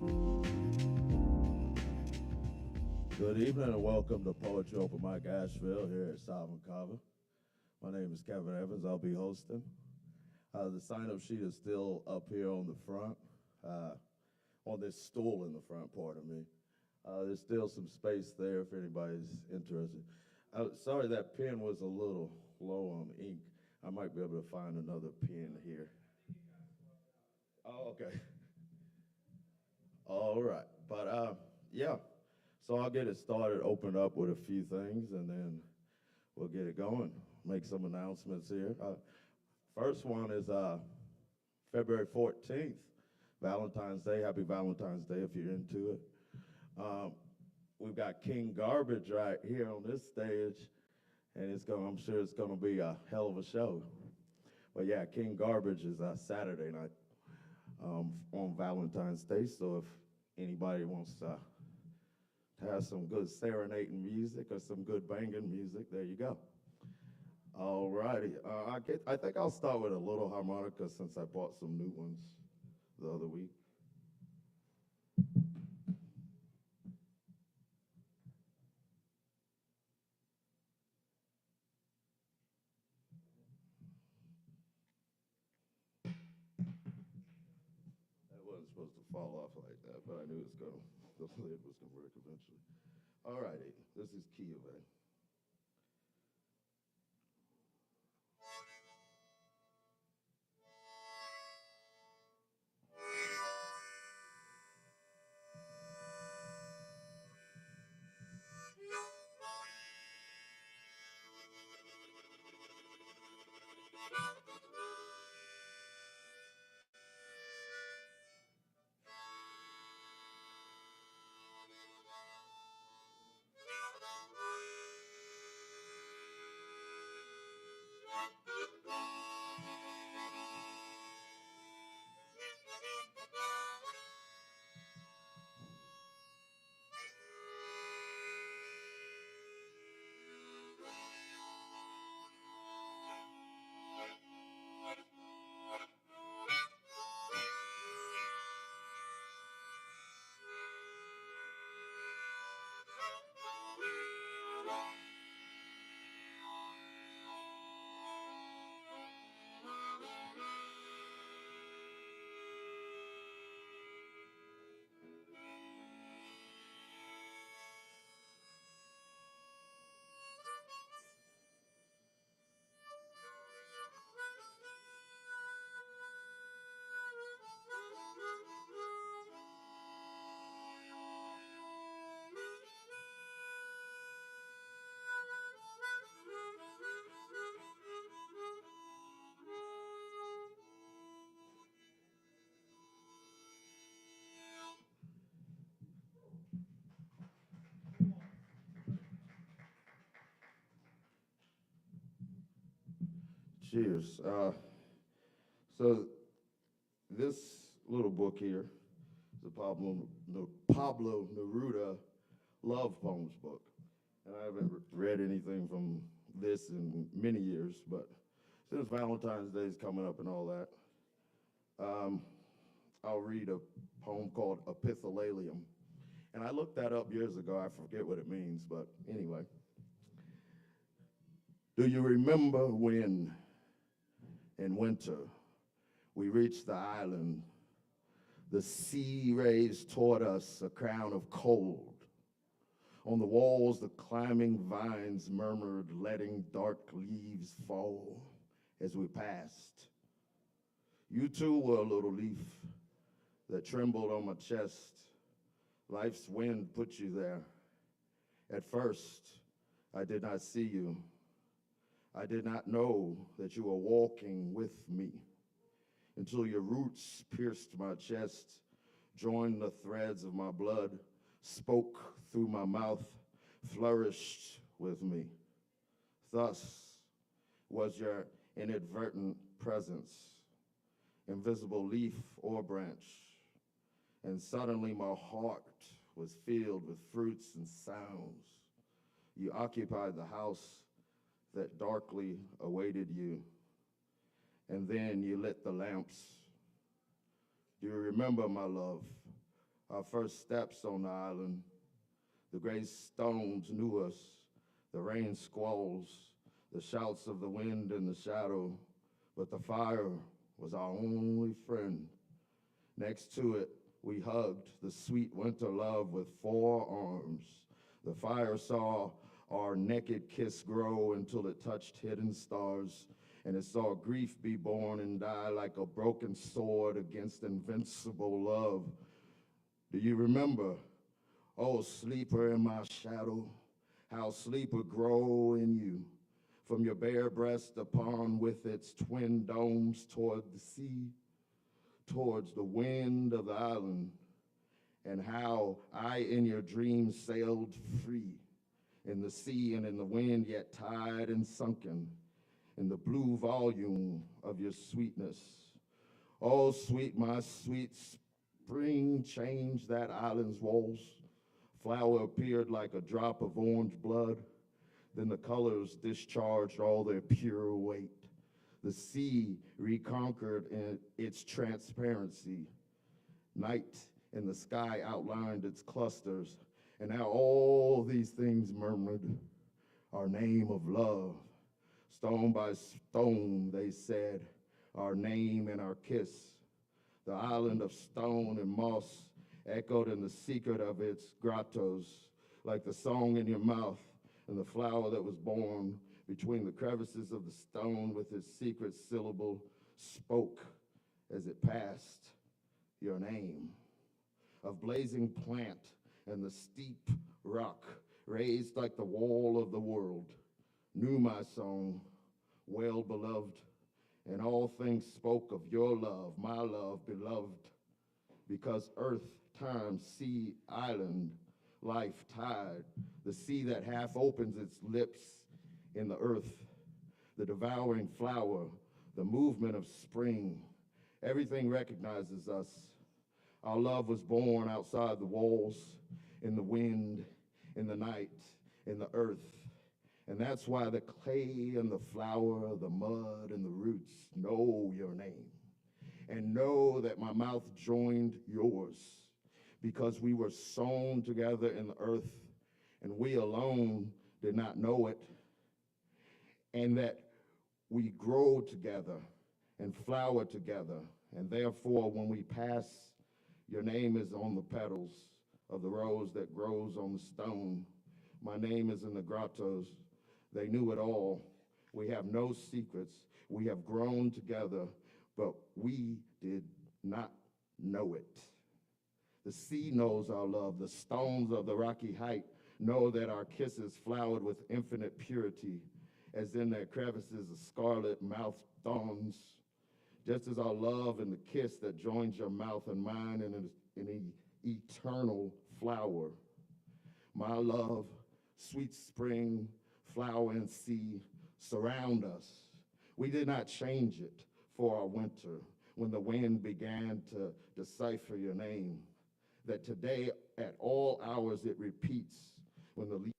Good evening and welcome to Poetry Open Mic Asheville here at Kava. My name is Kevin Evans. I'll be hosting. The sign-up sheet is still up here on the front, on this stool in the front, pardon me. There's still some space there if anybody's interested. Sorry that pen was a little low on ink. I might be able to find another pen here. Oh, okay. All right. But yeah, so I'll get it started, open up with a few things, and then we'll get it going. Make some announcements here. First one is February 14th, Valentine's Day. Happy Valentine's Day if you're into it. Um, we've got King Garbage right here on this stage, and I'm sure it's gonna be a hell of a show. But yeah, King Garbage is Saturday night on Valentine's Day. So if anybody wants to have some good serenading music or some good banging music, there you go. All righty. I think I'll start with a little harmonica since I bought some new ones the other week. That wasn't supposed to fall off like that, but I knew the lid was gonna work eventually. All righty. This is Kava. Cheers. So this little book here is a Pablo Neruda love poems book. And I haven't read anything from this in many years, but since Valentine's Day is coming up and all that, um, I'll read a poem called Epithalamium. And I looked that up years ago. I forget what it means, but anyway. Do you remember when in winter we reached the island? The sea raised toward us a crown of cold. On the walls, the climbing vines murmured, letting dark leaves fall as we passed. You too were a little leaf that trembled on my chest. Life's wind put you there. At first, I did not see you. I did not know that you were walking with me until your roots pierced my chest, joined the threads of my blood, spoke through my mouth, flourished with me. Thus was your inadvertent presence, invisible leaf or branch, and suddenly my heart was filled with fruits and sounds. You occupied the house that darkly awaited you, and then you lit the lamps. Do you remember, my love, Our first steps on the island, the gray stones knew us, the rain squalls, the shouts of the wind and the shadow, but the fire was our only friend. Next to it, we hugged the sweet winter love with 4 arms. The fire saw our naked kiss grow until it touched hidden stars, and it saw grief be born and die like a broken sword against invincible love. Do you remember, oh sleeper in my shadow, how sleep would grow in you? From your bare breast upon with its twin domes toward the sea, towards the wind of the island, and how I in your dreams sailed free in the sea and in the wind, yet tied and sunken in the blue volume of your sweetness. Oh, sweet, my sweet spring changed that island's walls. Flower appeared like a drop of orange blood. Then the colors discharged all their pure weight. The sea reconquered in its transparency. Night in the sky outlined its clusters, and now all these things murmured our name of love. Stone by stone, they said, our name and our kiss. The island of stone and moss echoed in the secret of its grottos, like the song in your mouth and the flower that was born between the crevices of the stone with its secret syllable spoke as it passed your name. Of blazing plant and the steep rock raised like the wall of the world knew my song, well beloved, and all things spoke of your love, my love, beloved, because earth, time, sea, island, life, tide, the sea that half opens its lips in the earth, the devouring flower, the movement of spring, everything recognizes us. Our love was born outside the walls, in the wind, in the night, in the earth. And that's why the clay and the flower, the mud and the roots know your name and know that my mouth joined yours because we were sown together in the earth and we alone did not know it, and that we grow together and flower together. And therefore, when we pass, your name is on the petals of the rose that grows on the stone. My name is in the grottos. They knew it all. We have no secrets. We have grown together, but we did not know it. The sea knows our love. The stones of the rocky height know that our kisses flowered with infinite purity, as in their crevices a scarlet mouth dawns, just as our love and the kiss that joins your mouth and mine in an eternal flower. My love, sweet spring, flower and sea surround us. We did not change it for our winter when the wind began to decipher your name, that today at all hours it repeats when the leaves.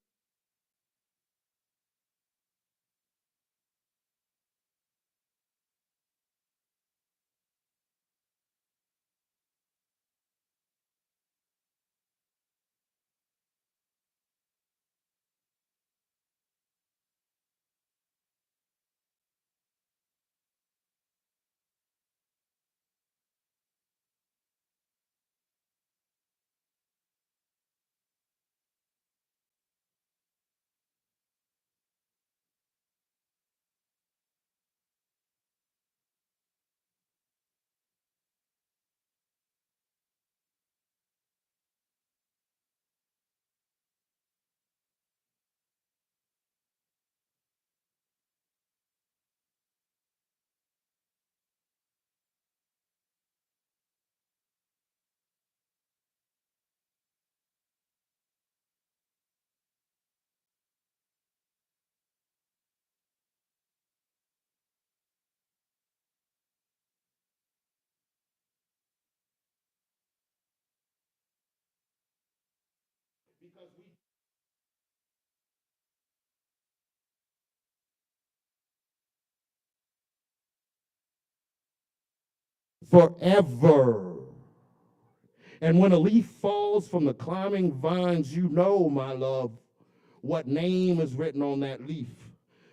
Because we forever. And when a leaf falls from the climbing vines, you know, my love, what name is written on that leaf.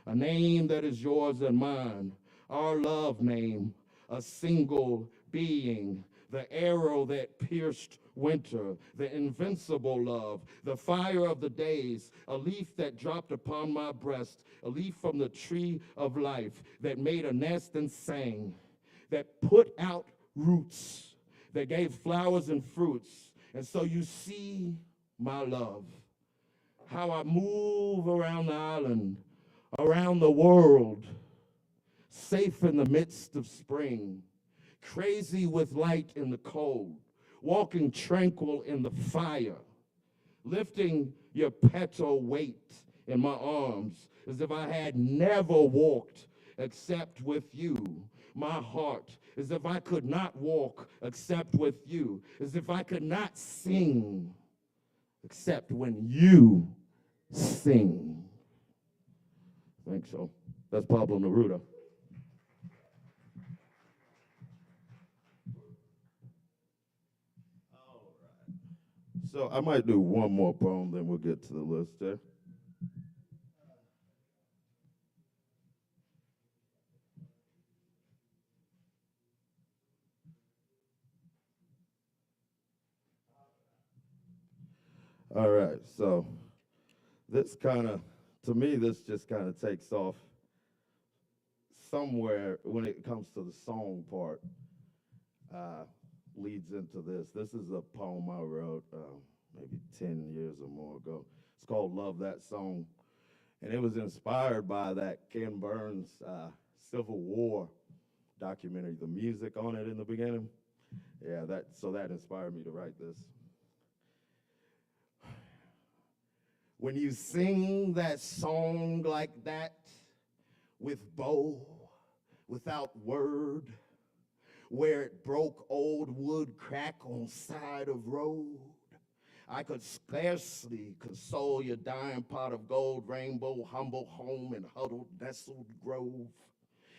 A name that is yours and mine, our love name, a single being, the arrow that pierced winter, the invincible love, the fire of the days, a leaf that dropped upon my breast, a leaf from the tree of life that made a nest and sang, that put out roots, that gave flowers and fruits. And so you see, my love, how I move around the island, around the world, safe in the midst of spring, crazy with light in the cold, walking tranquil in the fire, lifting your petal weight in my arms as if I had never walked except with you. My heart, as if I could not walk except with you, as if I could not sing except when you sing. I think so. That's Pablo Neruda. So I might do one more poem, then we'll get to the list there. All right, so this kind of, to me, this just kind of takes off somewhere when it comes to the song part, leads into this. This is a poem I wrote maybe 10 years or more ago. It's called Love That Song. And it was inspired by that Ken Burns Civil War documentary, the music on it in the beginning. Yeah, so that inspired me to write this. When you sing that song like that, with bow, without word, where it broke old wood crack on side of road, I could scarcely console your dying pot of gold, rainbow, humble home and huddled, nestled grove,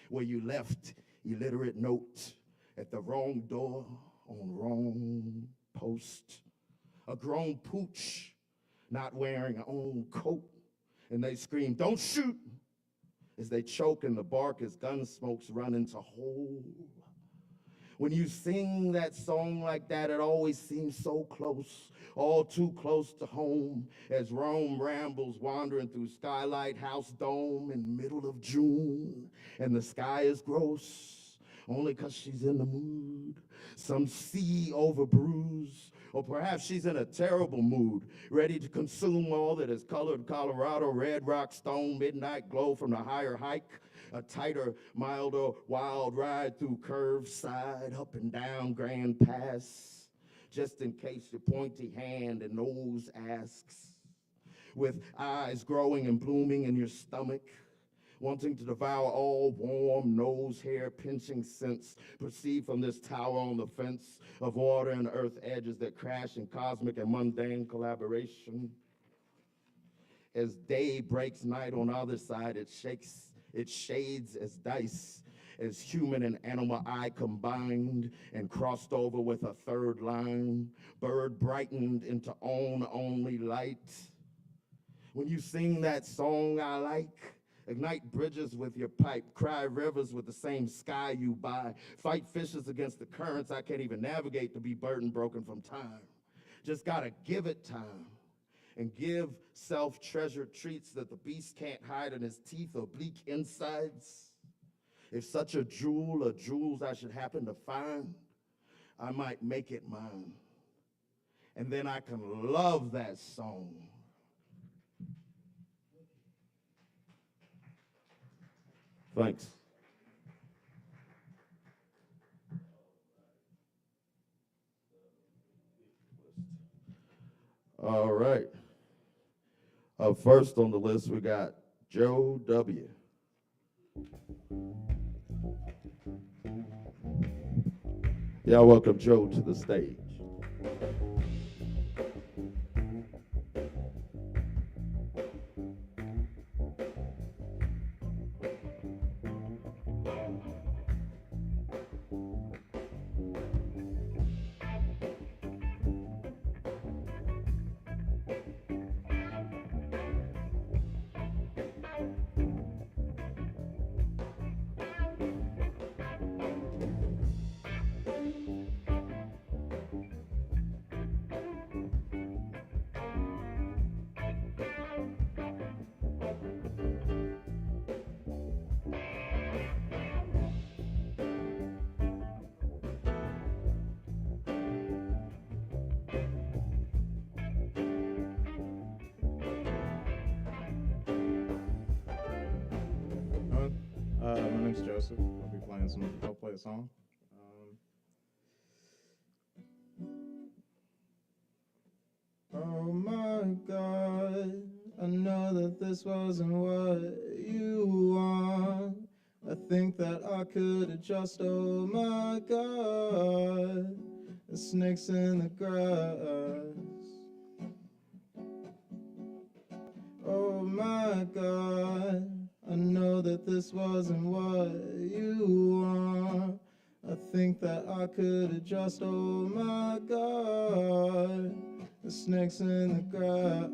where you left illiterate note at the wrong door on wrong post. A grown pooch not wearing an own coat, and they scream, "Don't shoot," as they choke in the bark as gun smokes run into hole. When you sing that song like that, it always seems so close, all too close to home, as Rome rambles wandering through Skylight House Dome in the middle of June, and the sky is gross, only 'cause she's in the mood. Some sea over bruise, or perhaps she's in a terrible mood, ready to consume all that is colored Colorado, red rock, stone, midnight glow from the higher hike, a tighter, milder, wild ride through curved side, up and down Grand Pass, just in case your pointy hand and nose asks, with eyes growing and blooming in your stomach, wanting to devour all warm nose hair pinching scents perceived from this tower on the fence of water and earth edges that crash in cosmic and mundane collaboration. As day breaks night on either side, it shades as dice, as human and animal eye combined and crossed over with a third line, bird brightened into own only light. When you sing that song I like, ignite bridges with your pipe, cry rivers with the same sky you buy, fight fishes against the currents I can't even navigate to be burden broken from time. Just gotta give it time and give self-treasured treats that the beast can't hide in his teeth or bleak insides. If such a jewel or jewels I should happen to find, I might make it mine. And then I can love that song. Thanks. All right. Up first on the list, we got Joe W. Y'all welcome Joe to the stage. name's Joseph. I'll play a song. Oh my God, I know that this wasn't what you want. I think that I could adjust, oh my God, the snakes in the grass. Oh my God, I know that this wasn't what you want. I think that I could adjust, oh my God, the snakes in the grass.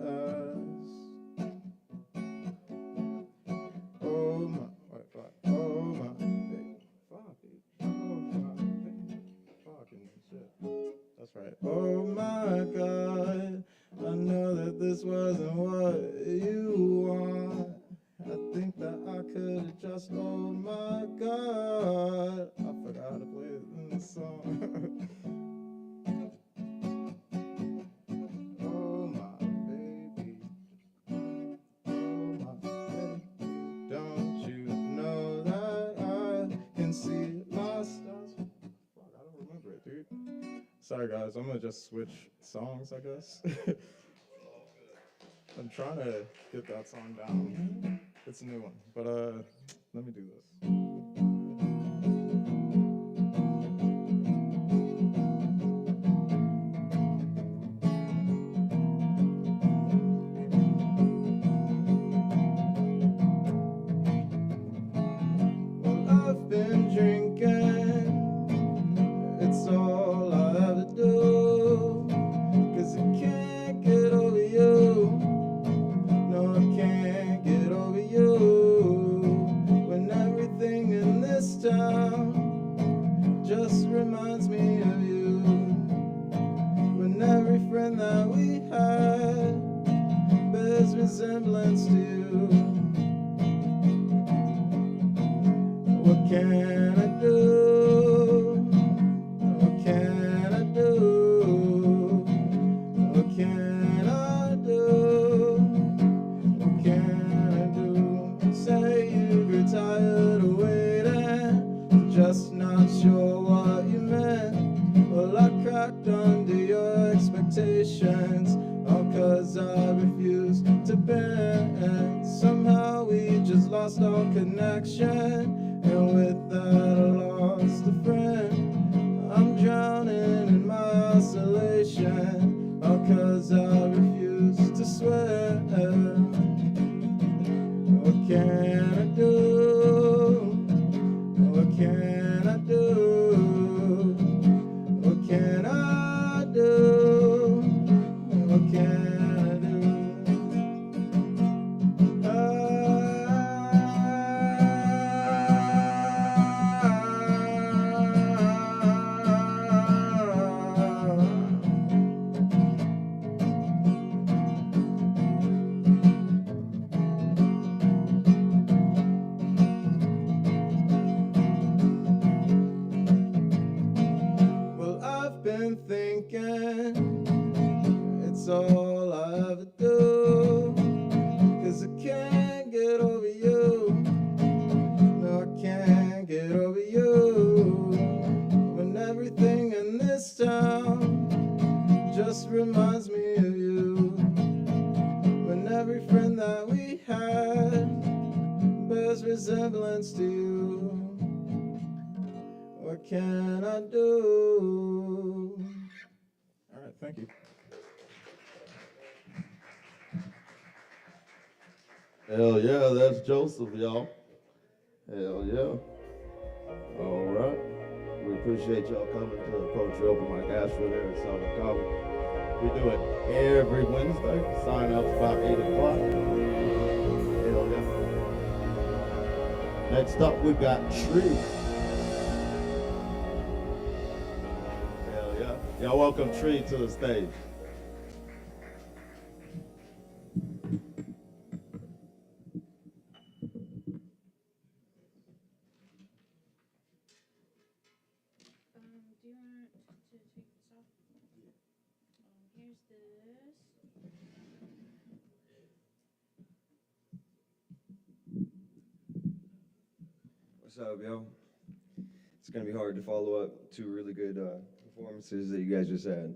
Oh my, wait, fuck, oh my, baby, fuck it, oh my, baby, fucking shit. That's right. Oh my God, I know that this wasn't what you want. I think that I could adjust, oh my God. I forgot how to play it in the song. Oh my baby, oh my baby, don't you know that I can see my stars? Fuck, I don't remember it, dude. Sorry guys, I'm gonna just switch songs, I guess. I'm trying to get that song down. It's a new one, but let me do this. Well, I've been drinking, it's all I ever do, 'cause I can't get over you. No, I can't get over you. When everything in this town just reminds me of you. When every friend that we had bears resemblance to you. What can I do? What can I do? What can I do? What can I do? Say you grew tired of waiting, just not sure what you meant. Well, I cracked under your expectations, all 'cause I refused to bend. Somehow we just lost all connection, and with that I lost a friend. I'm drowning in my isolation, all 'cause I refused to swear. What can I do? What can I do? What can I do? What can I do? Well, I've been thinking it's all I ever do, 'cause I can't get over you. No, I can't get over you. When everything in this town just reminds me of you. When every friend that we had bears resemblance to you. What can I do? All right, thank you. Hell yeah, that's Joseph, y'all. Hell yeah. All right. We appreciate y'all coming to the Poetry Open Mic Asheville here in Southern Kava. We do it every Wednesday. Sign up's about 8 o'clock. Hell yeah. Next up, we've got Tree. Hell yeah. Y'all welcome Tree to the stage. Do you want to take this off? Here's this. What's up, yo? It's gonna be hard to follow up two really good performances that you guys just had.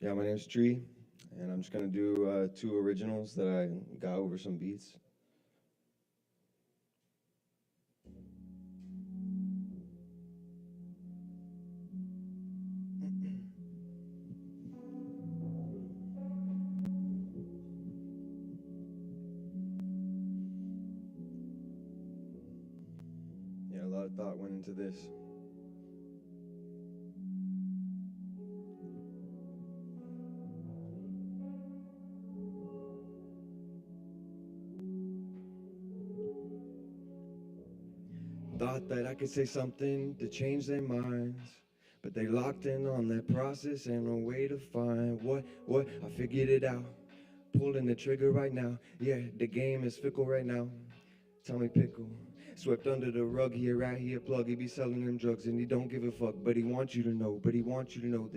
Yeah, my name's Tree, and I'm just gonna do two originals that I got over some beats. Yeah, a lot of thought went into this. Thought that I could say something to change their minds, but they locked in on that process and no way to find what I figured it out. Pulling the trigger right now. Yeah, the game is fickle right now. Tommy Pickle. Swept under the rug here, right here, plug. He be selling them drugs and he don't give a fuck. But he wants you to know, that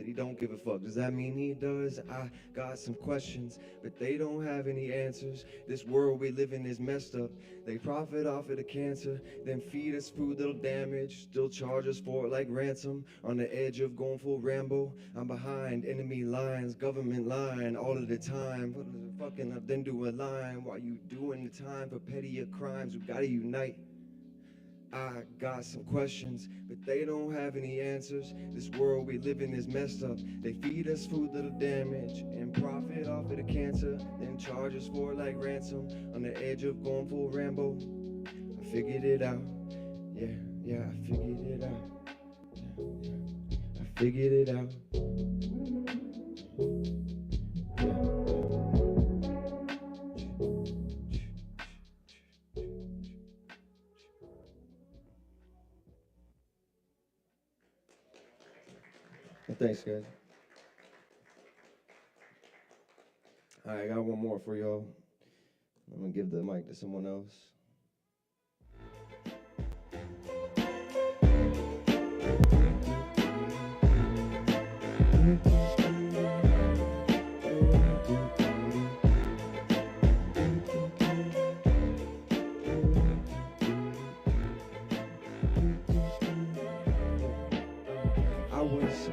he don't give a fuck. Does that mean he does? I got some questions, but they don't have any answers. This world we live in is messed up. They profit off of the cancer, then feed us food that'll damage. Still charge us for it like ransom. On the edge of going full Rambo. I'm behind enemy lines, government line all of the time. What is it fucking up, then do a line. While you doing the time for pettier crimes, we gotta unite. I got some questions, but they don't have any answers. This world we live in is messed up. They feed us food that'll damage and profit off of the cancer, then charge us for it like ransom. On the edge of going full Rambo, I figured it out. Yeah, I figured it out. Yeah, I figured it out. Well, thanks, guys. All right, I got one more for y'all. I'm gonna give the mic to someone else.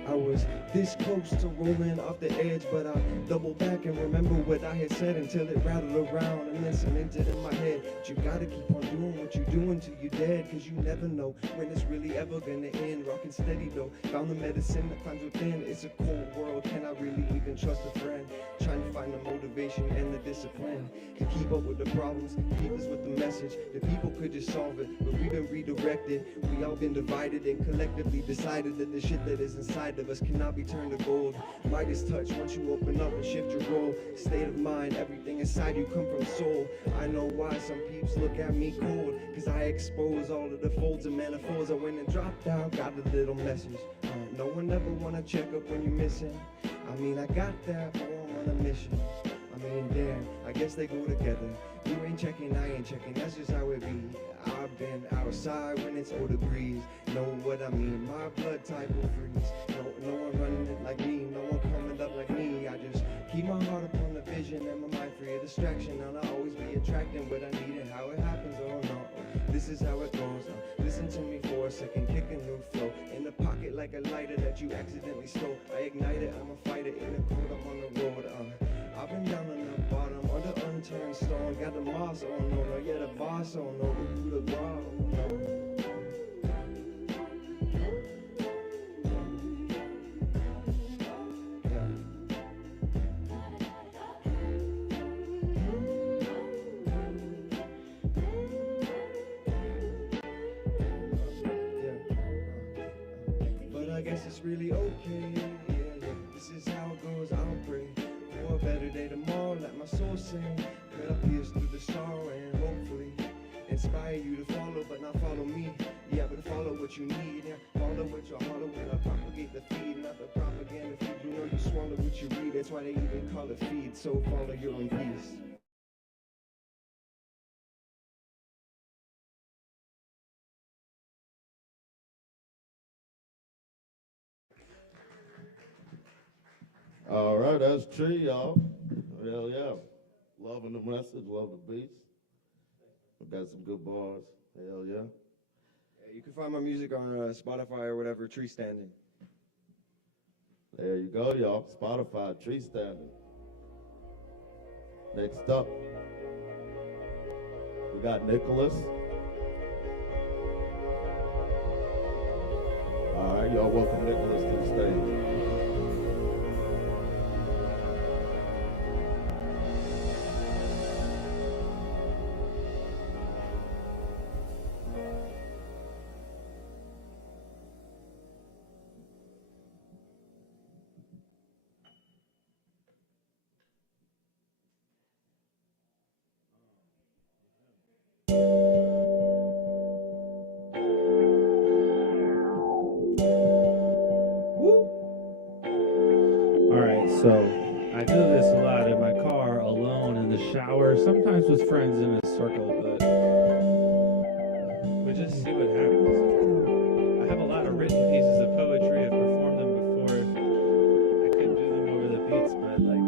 I was this close to rolling off the edge, but I doubled back and remember what I had said until it rattled around and then cemented in my head. But you gotta keep on doing what you're doing till you're dead, cause you never know when it's really ever gonna end. Rockin' steady though, found the medicine that climbs within. It's a cold world, can I really even trust a friend? Trying to find the motivation and the discipline to keep up with the problems, keep us with the message. The people could just solve it, but we've been redirected. We all been divided and collectively decided that the shit that is inside of us cannot be turned to gold. Midas touch once you open up and shift your role. State of mind, everything inside you come from soul. I know why some peeps look at me cold, cause I expose all of the folds and manifolds. I went and dropped out, got a little message. No one ever wanna check up when you're missing. I mean, I got that, but I'm on a mission. I mean, damn, I guess they go together. You ain't checking, I ain't checking, that's just how it be. I've been outside when it's 0 degrees. Know what I mean, my blood type will freeze. No one running it like me, no one coming up like me. I just keep my heart upon the vision and my mind free of distraction. And I'll always be attracting what I need and how it happens. Oh no, this is how it goes. Listen to me for a second, kick a new flow. In the pocket like a lighter that you accidentally stole. I ignite it, I'm a fighter in the cold, I'm on the road. I've been down on the bottom, under unturned stone. Got the moss on, no, yeah, the boss on, no, who the bra, no. It's really okay, yeah. This is how it goes, I'll pray for a better day tomorrow, let my soul sing. Let I pierce through the sorrow and hopefully inspire you to follow, but not follow me. Yeah, but follow what you need, yeah. Follow what your heart when I propagate the feed, not the propaganda feed. You know you swallow what you read, that's why they even call it feed. So follow your own peace. All right, that's Tree, y'all. Hell yeah. Loving the message, love the beats. We got some good bars. Hell yeah. Yeah, you can find my music on Spotify or whatever, Tree Standing. There you go, y'all. Spotify, Tree Standing. Next up, we got Nicholas. All right, y'all welcome Nicholas to the stage. So I do this a lot in my car, alone in the shower, sometimes with friends in a circle, but we just see what happens. I have a lot of written pieces of poetry. I've performed them before. I couldn't do them over the beats, but like...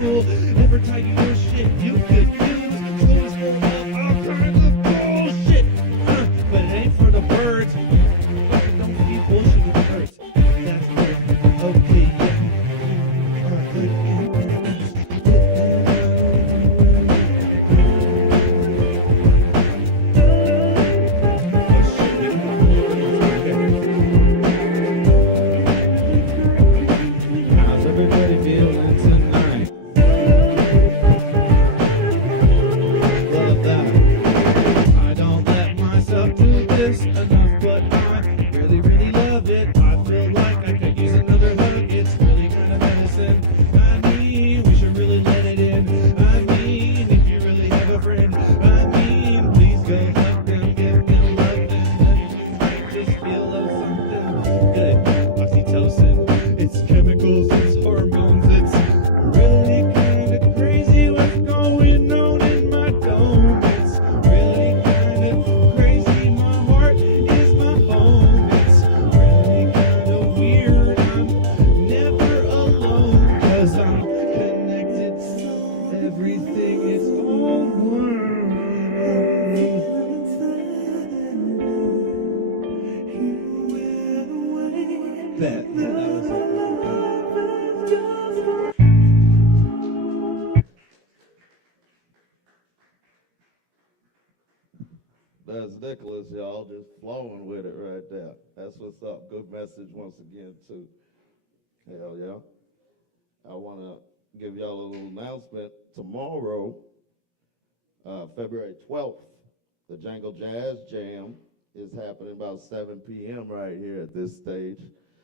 Never tell you no shit you could use. So it's full of all kinds of bullshit. But it ain't for the birds. Don't feed bullshit with birds. That's good. Okay, yeah. How's everybody feeling tonight? everything is over. That was it. That's Nicholas, y'all, just flowing with it right there. That's what's up. Good message once again, too. Hell yeah. I want to give y'all a little announcement. Tomorrow, February 12th, the Jangle Jazz Jam is happening about 7 p.m. right here at this stage.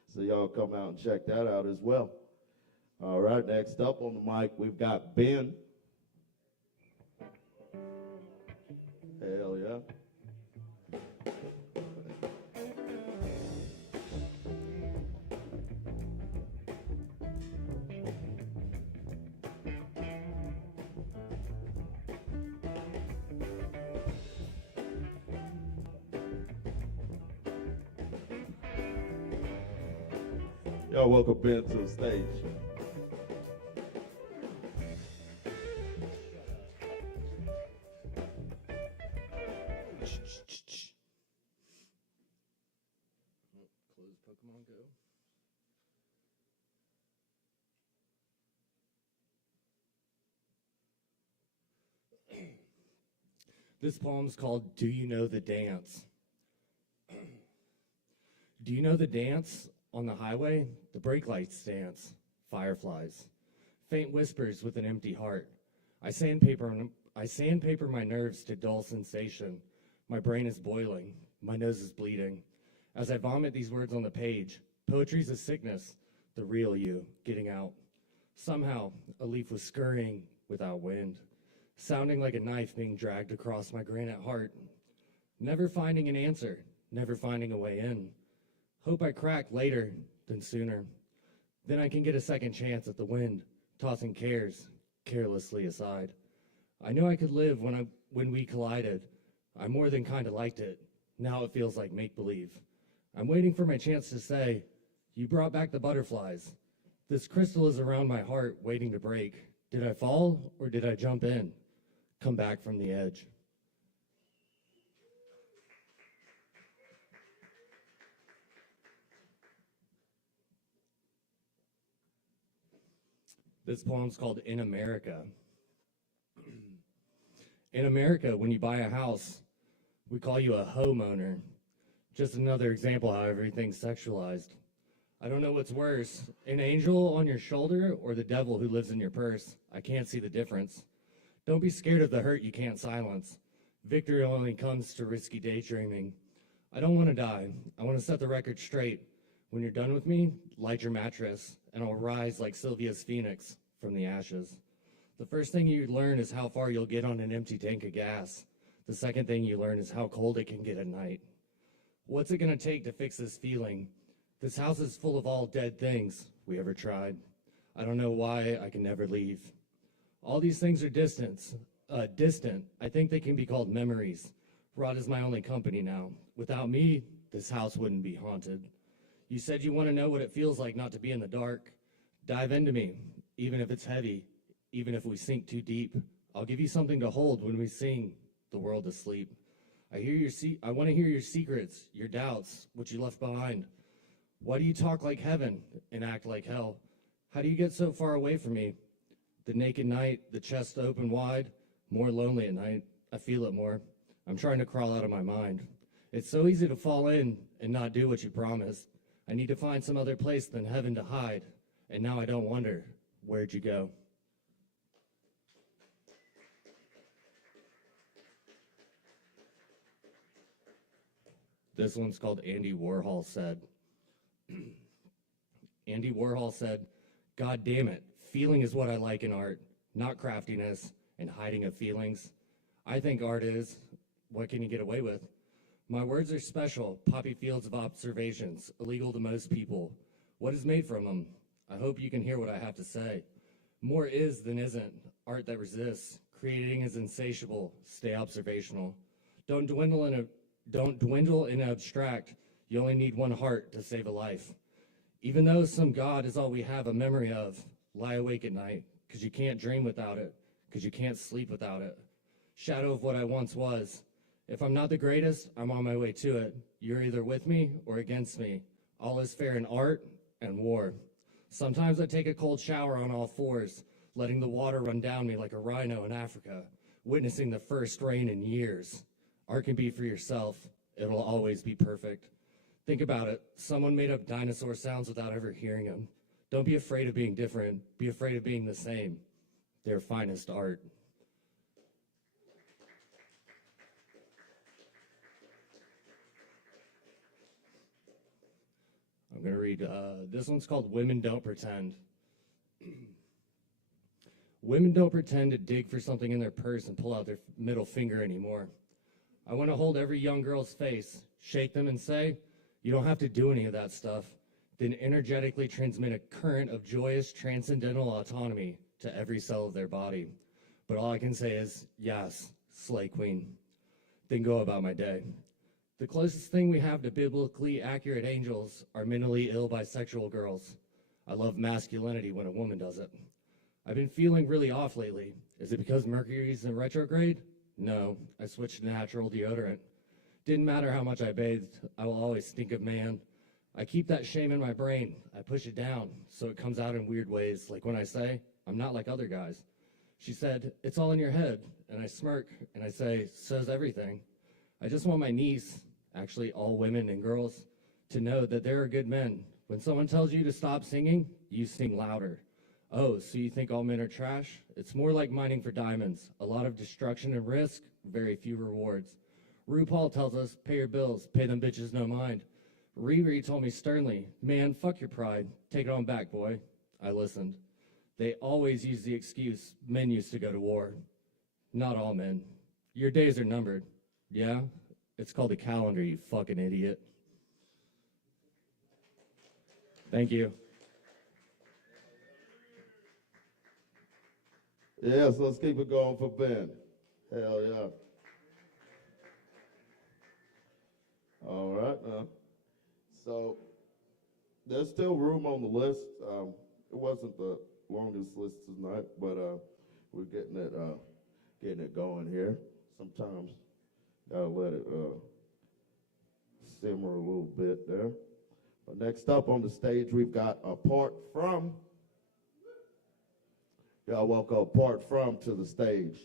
So y'all come out and check that out as well. All right, next up on the mic, we've got Ben. Hell yeah. Y'all welcome Ben to the stage. Close Pokemon Go. This poem's called Do You Know the Dance? Do you know the dance? On the highway, the brake lights dance, fireflies, faint whispers with an empty heart. I sandpaper my nerves to dull sensation. My brain is boiling, my nose is bleeding. As I vomit these words on the page, poetry's a sickness, the real you getting out. Somehow, a leaf was scurrying without wind, sounding like a knife being dragged across my granite heart. Never finding an answer, never finding a way in. Hope I crack later than sooner. Then I can get a second chance at the wind, tossing cares carelessly aside. I knew I could live when we collided. I more than kind of liked it. Now it feels like make-believe. I'm waiting for my chance to say, you brought back the butterflies. This crystal is around my heart, waiting to break. Did I fall or did I jump in? Come back from the edge. This poem's called In America. In America, when you buy a house, we call you a homeowner. Just another example how everything's sexualized. I don't know what's worse, an angel on your shoulder or the devil who lives in your purse. I can't see the difference. Don't be scared of the hurt you can't silence. Victory only comes to risky daydreaming. I don't want to die. I want to set the record straight. When you're done with me, light your mattress, and I'll rise like Sylvia's phoenix from the ashes. The first thing you learn is how far you'll get on an empty tank of gas. The second thing you learn is how cold it can get at night. What's it gonna take to fix this feeling? This house is full of all dead things we ever tried. I don't know why I can never leave. All these things are distant. I think they can be called memories. Rod is my only company now. Without me, this house wouldn't be haunted. You said you want to know what it feels like not to be in the dark. Dive into me, even if it's heavy, even if we sink too deep. I'll give you something to hold when we sing the world to sleep. I want to hear your secrets, your doubts, what you left behind. Why do you talk like heaven and act like hell? How do you get so far away from me? The naked night, the chest open wide, more lonely at night. I feel it more. I'm trying to crawl out of my mind. It's so easy to fall in and not do what you promised. I need to find some other place than heaven to hide. And now I don't wonder, where'd you go? This one's called Andy Warhol Said. Andy Warhol said, God damn it, feeling is what I like in art, not craftiness and hiding of feelings. I think art is, what can you get away with? My words are special, poppy fields of observations, illegal to most people. What is made from them? I hope you can hear what I have to say. More is than isn't, art that resists. Creating is insatiable, stay observational. Don't dwindle in abstract. You only need one heart to save a life. Even though some God is all we have a memory of, lie awake at night, because you can't dream without it, because you can't sleep without it. Shadow of what I once was. If I'm not the greatest, I'm on my way to it. You're either with me or against me. All is fair in art and war. Sometimes I take a cold shower on all fours, letting the water run down me like a rhino in Africa, witnessing the first rain in years. Art can be for yourself. It'll always be perfect. Think about it. Someone made up dinosaur sounds without ever hearing them. Don't be afraid of being different. Be afraid of being the same. Their finest art. I'm going to read, this one's called Women Don't Pretend. Women don't pretend to dig for something in their purse and pull out their middle finger anymore. I want to hold every young girl's face, shake them and say, you don't have to do any of that stuff, then energetically transmit a current of joyous transcendental autonomy to every cell of their body. But all I can say is, yes, slay queen. Then go about my day. The closest thing we have to biblically accurate angels are mentally ill bisexual girls. I love masculinity when a woman does it. I've been feeling really off lately. Is it because Mercury's in retrograde? No, I switched to natural deodorant. Didn't matter how much I bathed, I will always stink of man. I keep that shame in my brain. I push it down, so it comes out in weird ways, like when I say, I'm not like other guys. She said, it's all in your head, and I smirk, and I say, so's everything. I just want my niece, actually all women and girls, to know that there are good men. When someone tells you to stop singing, you sing louder. Oh, so you think all men are trash? It's more like mining for diamonds. A lot of destruction and risk, very few rewards. RuPaul tells us, pay your bills, pay them bitches no mind. Riri told me sternly, man, fuck your pride. Take it on back, boy. I listened. They always use the excuse, men used to go to war. Not all men. Your days are numbered. Yeah? It's called a calendar, you fucking idiot. Thank you. Yes, let's keep it going for Ben. Hell yeah. All right. So there's still room on the list. It wasn't the longest list tonight, but we're getting it going here. Sometimes gotta let it simmer a little bit there. But next up on the stage, we've got Apart From. Y'all welcome Apart From to the stage.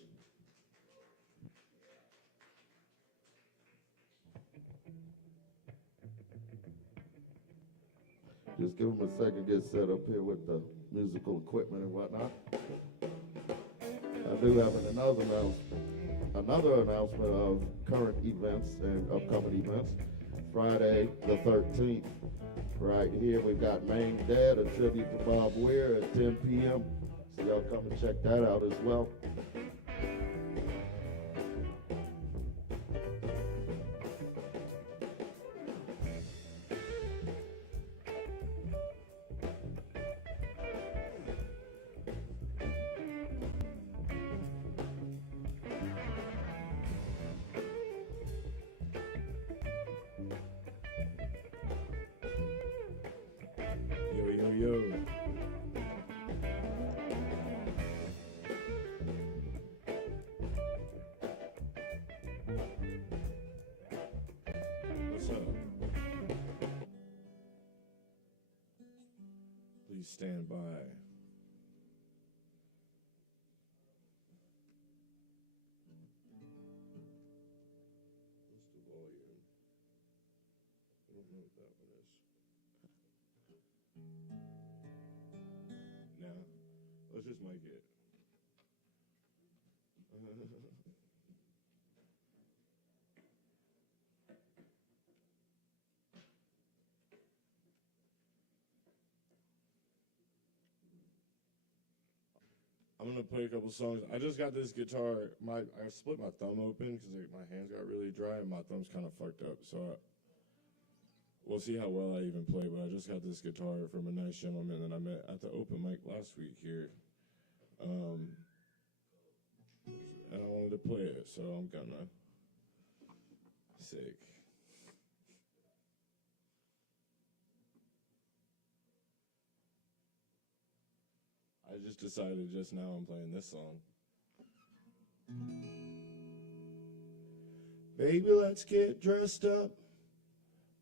Just give them a second to get set up here with the musical equipment and whatnot. I do have another announcement of current events and upcoming events. Friday the 13th, right here, we've got Main Dad, a tribute to Bob Weir at 10 p.m. So y'all come and check that out as well. Yo. What's up? Please stand by. What's the volume? I don't know what that one is. No, let's just mic it. I'm gonna play a couple songs. I just got this guitar. I split my thumb open because my hands got really dry and my thumb's kind of fucked up. So we'll see how well I even play. But I just got this guitar from a nice gentleman that I met at the open mic last week here. And I wanted to play it, so I'm gonna. Sick. I just decided just now I'm playing this song. Baby, let's get dressed up.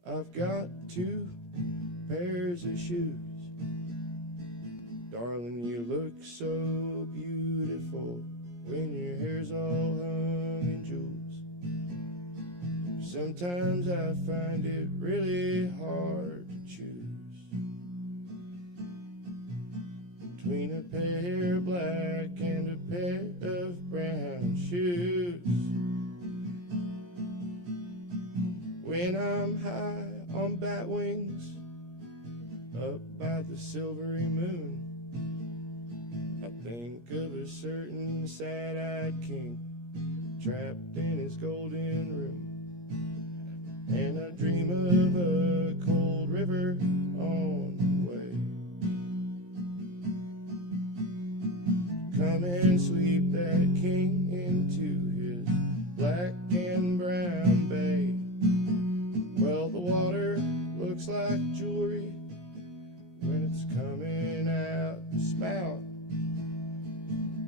I've got 2 pairs of shoes. Darling, you look so beautiful when your hair's all hung in jewels. Sometimes I find it really hard to choose between a pair of black and a pair of brown shoes. When I'm high on bat wings up by the silvery moon, I think of a certain sad-eyed king trapped in his golden room. And I dream of a cold river on the way. Come and sweep that king into his black and brown bay. Well, the water looks like jewelry when it's coming out the spout.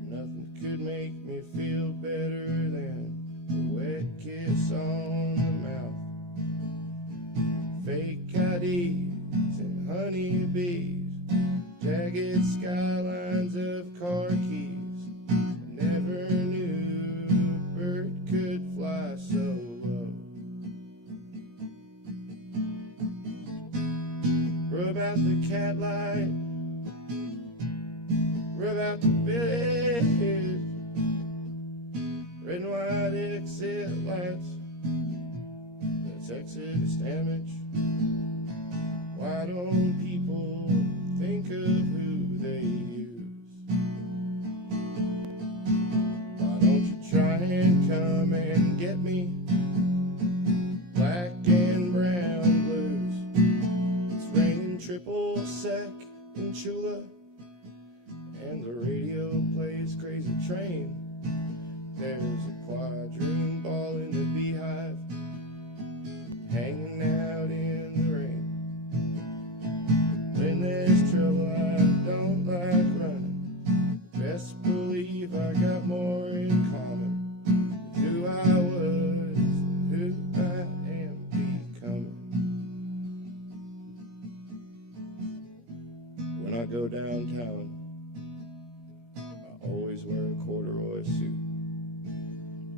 Nothing could make me feel better than a wet kiss on the mouth. Fake IDs and honeybees, jagged skylines of car keys. I never knew a bird could fly so low. Rub out the cat light, rub out the village, red and white exit lights, that's exodus damage. Why don't people think of who they use? Why don't you try and come and get me? Black and brown blues. It's raining triple sec in Chula, and the radio plays Crazy Train. There's a quadroon ball in the beehive, hanging out in the rain. When there's trouble, I don't like running. Best believe I got more in common with who I was and who I am becoming. When I go downtown, I always wear a corduroy suit,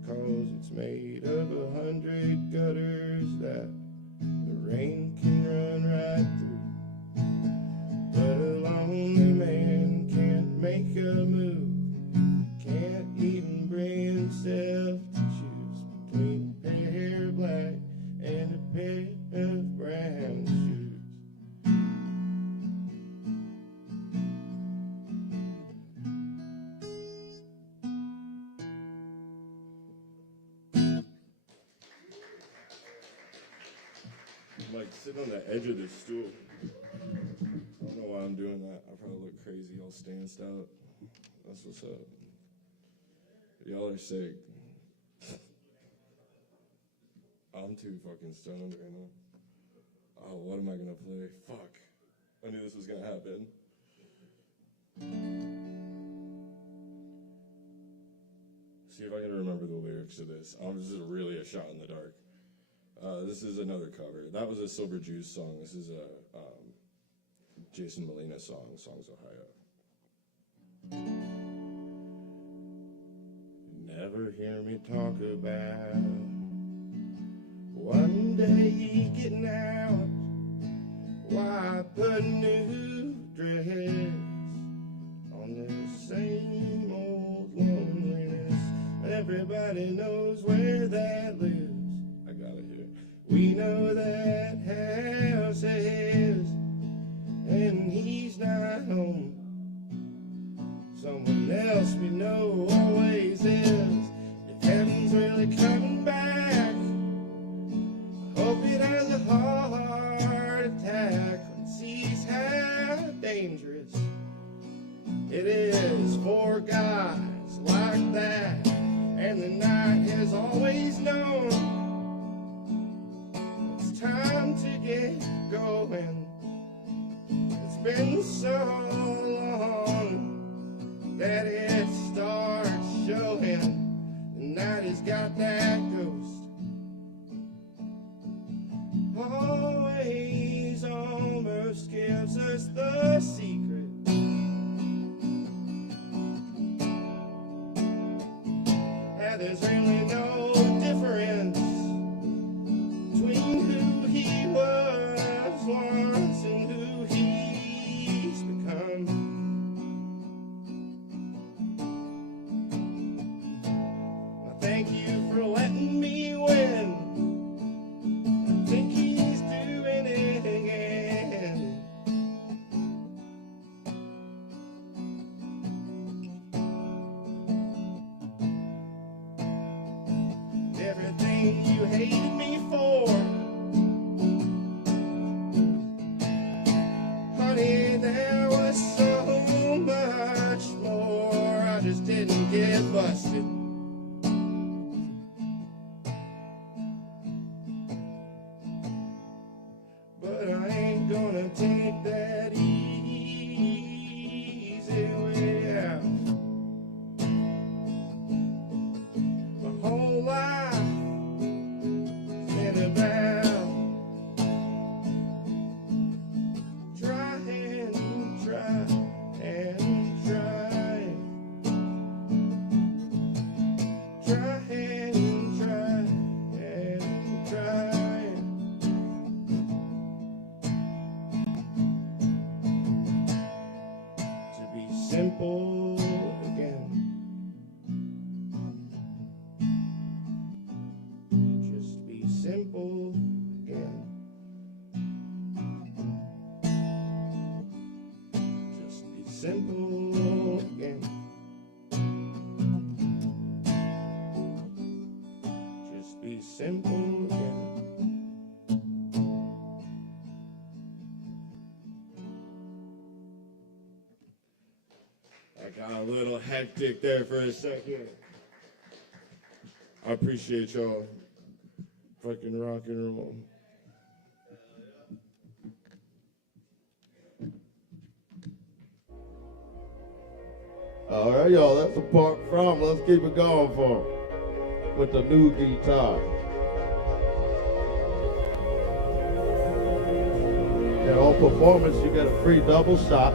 'cause it's made of 100 gutters that the rain can run right through. But a lonely man can't make a move, can't even bring himself to choose between a pair of black and a pair of brown shoes. I'm like sitting on the edge of this stool. I don't know why I'm doing that. I probably look crazy, all stanced out. That's what's up. Y'all are sick. I'm too fucking stoned right now. Oh, what am I gonna play? Fuck. I knew this was gonna happen. See if I can remember the lyrics to this. This is really a shot in the dark. This is another cover. That was a Silver Jews song. This is a Jason Molina song, Songs Ohio. Never hear me talk about one day getting out. Why put new dress on the same old loneliness? Everybody knows where that lives. I got it here. We know that house of his, and he's not home. Someone else we know always is. If heaven's really coming back, hope it has a heart attack and sees how dangerous it is for guys like that. And the night has always known it's time to get going. It's been so long that it starts showing. The night has got that ghost Yeah, there's really no difference between who he was once and who he's become. Well, thank you for letting me win. I think he's doing it again. Everything you hated me for, honey, there was so much more. I just didn't get busted. But I ain't gonna take that easy way out. My whole life been about trying and trying and trying, trying and trying and trying to be simple again. Just be simple again. Just be simple again. Just be simple again. I got a little hectic there for a second. I appreciate y'all. Fucking rock and roll. All right, y'all, that's the part from. Let's keep it going for 'em with the new guitar. And on performance, you get a free double shot.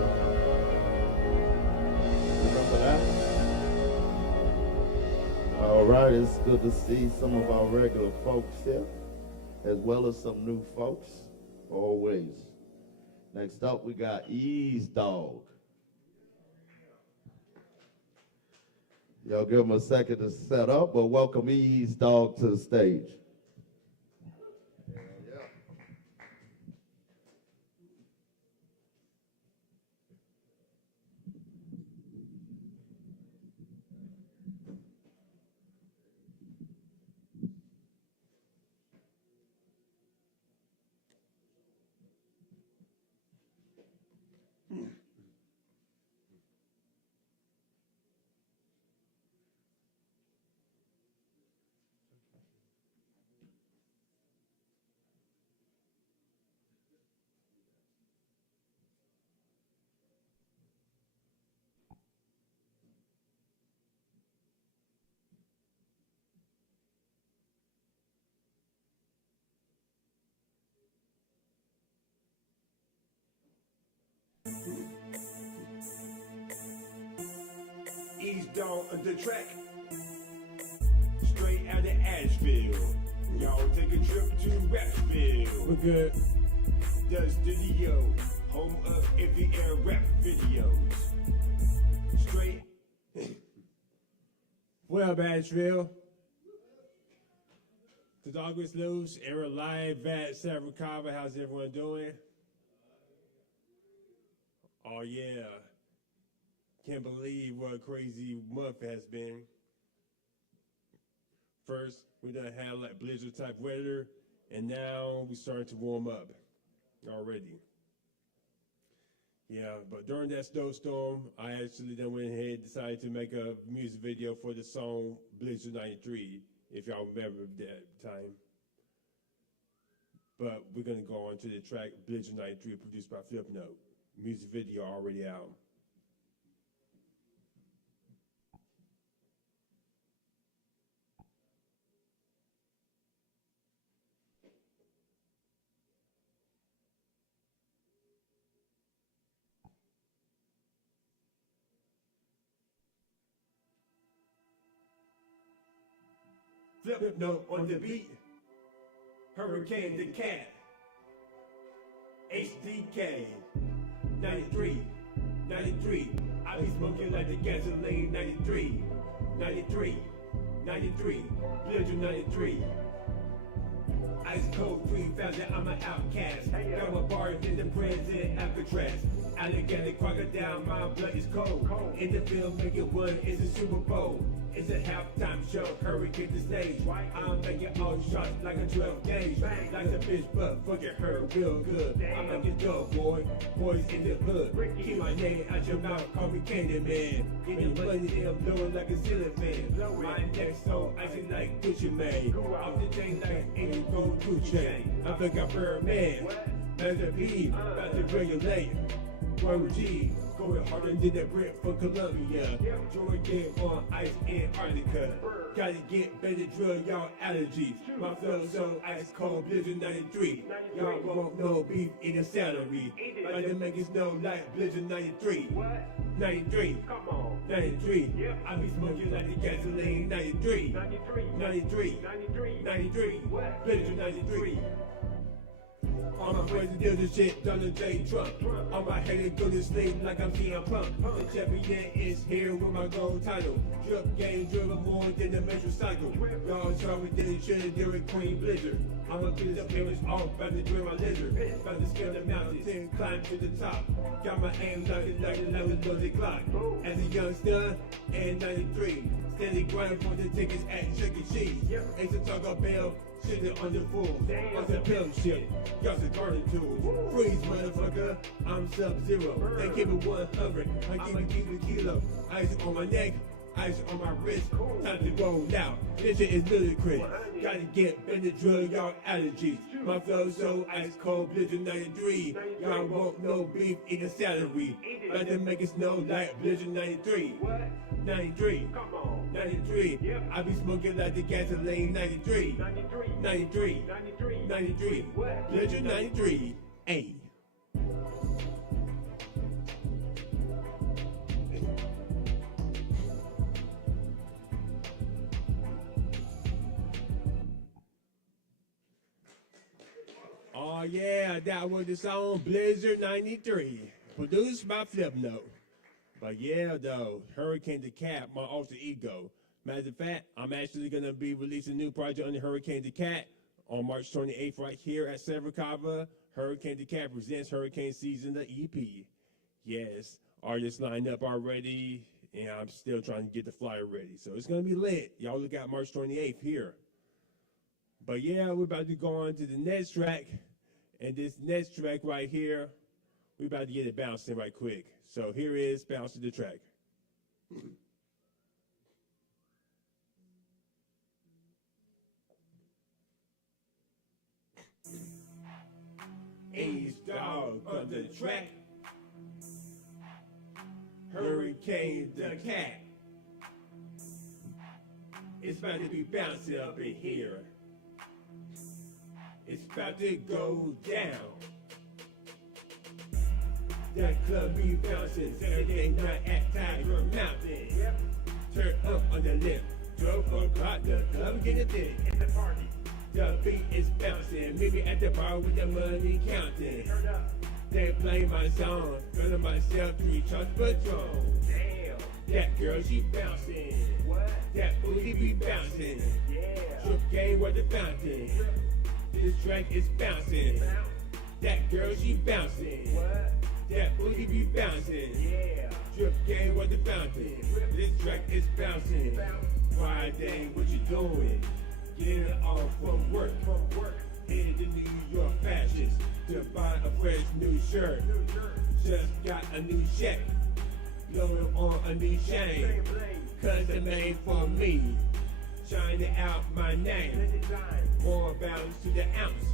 Remember that? All right, it's good to see some of our regular folks here, as well as some new folks, always. Next up, we got Ease Dog. Y'all give him a second to set up, but welcome Ease Dog to the stage. East down on the track, straight out of Asheville. Y'all take a trip to Rapsville. We're good. The studio, home of every air rap videos. Straight. What up, Asheville? The dog is loose. Era live at Kava. How's everyone doing? Oh yeah. Can't believe what a crazy month has been. First, we done had like blizzard type weather, and now we starting to warm up already. Yeah, but during that snowstorm, I actually then went ahead and decided to make a music video for the song Blizzard 93, if y'all remember that time. But we're gonna go on to the track Blizzard 93, produced by Flipnote. Music video already out. Flip note on the beat. Hurricane the Cat. HDK. 93. 93. I be smoking like the gasoline. 93. 93. 93. Blizzard 93. Ice cold 3000, I'm an outcast. Got my bars in the prison Alcatraz. Alligator crocodile, my blood is cold. In the film, make it one, it's a Super Bowl. It's a halftime show, hurricane the stage. I'm making all shots like a 12 gauge. Like a bitch, but fuck it, her real good. I'm like a dog, boy. Boys in the hood. Keep my name out your mouth, call me Candyman. Give me money, I'm blowing like a ceiling fan. My neck so icy like Gucci Mane. Off the chain like any gold Gucci. I think I'm Birdman. Master P, about to regulate. Warren G, going harder than the Brit from Columbia. Jordan on ice in Antarctica. Gotta get better, drill y'all allergies. My flow so ice cold, Blizzard 93. Y'all won't know beef eating salary. Like the make it snow like Blizzard 93. 93, come on, 93. I be smoking like the gasoline. 93, 93, 93, Blizzard 93. All my boys deal this shit, Donald J. Trump. All my haters go to sleep like I'm CM Punk. The champion is here with my gold title. Drip game driven more than the menstrual cycle. Y'all saw we didn't shit during Queen Blizzard. I'ma get the parents off, about to drill my lizard. About to scale the mountains and climb to the top. Got my aim like a loaded Glock. As a youngster in 93, steady grinding for the tickets at Chuck E. Cheese. Ace of Taco Bell. Sitting on the full, on the pimp shit, got some garden tools. Freeze, motherfucker, I'm Sub-Zero. They give it 100, I give it a kilo. Ice on my neck, ice on my wrist. Time to roll out, this shit is ludicrous. Gotta get better, drill y'all allergies. My flow so ice cold, Blizzard 93. Y'all won't no beef, eat a salary. About to make it snow like Blizzard 93. 93, come on, 93. I be smoking like the gasoline. 93, 93, 93, Blizzard 93. Hey. Oh yeah, that was the song Blizzard 93, produced by Flipnote. But yeah, though, Hurricane the Cat, my alter ego. Matter of fact, I'm actually going to be releasing a new project on the Hurricane the Cat on March 28th right here at Kava. Hurricane the Cat presents Hurricane Season, the EP. Yes, artists lined up already, and I'm still trying to get the flyer ready. So it's going to be lit. Y'all look out March 28th here. But yeah, we're about to go on to the next track. And this next track right here, we're about to get it bouncing right quick. So here is Bounce to the Track. Ace dog on the track. Hurricane the Cat. It's about to be bouncing up in here. It's about to go down. That club be bouncing Saturday night at Tiger Mountain. Turn up on the lip, 12 o'clock, the club getting thick. In the party, the beat is bouncing. Maybe at the bar with the money counting. They play my song, feeling myself to recharge Patron. Damn, that girl she bouncing. What? That booty be bouncing. Yeah, Trip game where the fountain. This track is bouncing. That girl she bouncing. What? That booty be bouncing. Yeah. Trip game with the fountain. This track is bouncing. Friday, what you doing? Getting off from work. Headed to New York fashions to buy a fresh new shirt. Just got a new check. Blowing on a new chain. Custom made for me. Shining out my name. More balance to the ounce.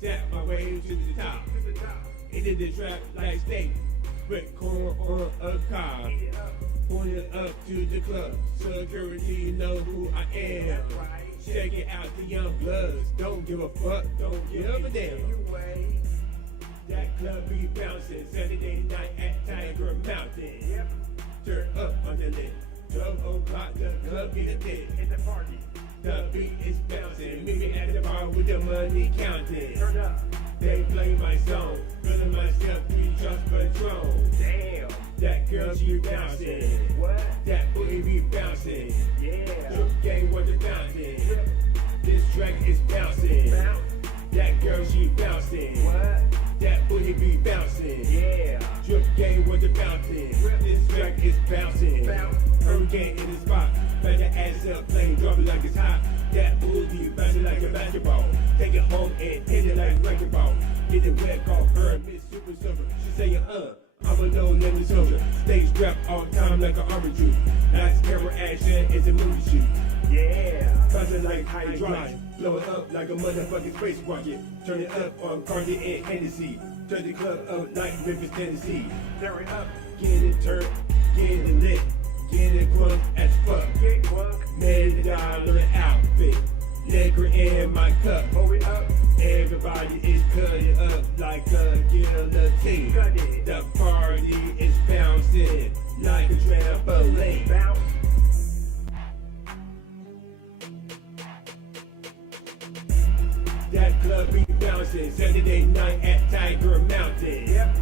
Set my way to the top. Into the trap like steak. Put corn on a car. Pointed up to the club. Security know who I am. Check it out, the young bloods. Don't give a fuck. Don't give a damn. That club be bouncing Saturday night at Tiger Mountain. Turn up on the lid. 12 o'clock, the club get a dick. In the party. The beat is bouncing. Meet me at the bar with the money counting. Turn up. They play my song, feeling myself, we just Patron. Damn, that girl she bouncing. What? That booty be bouncing. Yeah. Drip gang with the bouncing. This track is bouncing. Bounce. That girl she bouncing. What? That booty be bouncing. Yeah. Drip gang with the bouncing. This track is bouncing. Bounce. Hurricane in the spot. Back the ass up, playing drop it like it's hot. That booty bouncing like a basketball. Take it home and hit it like a racquetball. Get it wet, call her Miss Super Silver. She saying, I'm a no-limit soldier. Stay strapped all the time like an army troop. Nice camera action, it's a movie shoot. Yeah. Bouncing like hydraulics. Blow it up like a motherfucking space rocket. Turn it up on Cardi and Hennessy. Turn the club up like Memphis, Tennessee. Turn it up. Get it turned, get it lit. Get it crunk as fuck. Get crunk. $1,000 outfit. Liquor in my cup. Hold it up. Everybody is cutting up like a guillotine. The party is bouncing like a trampoline. Bounce. That club be bouncing Saturday night at Tiger Mountain. Yep.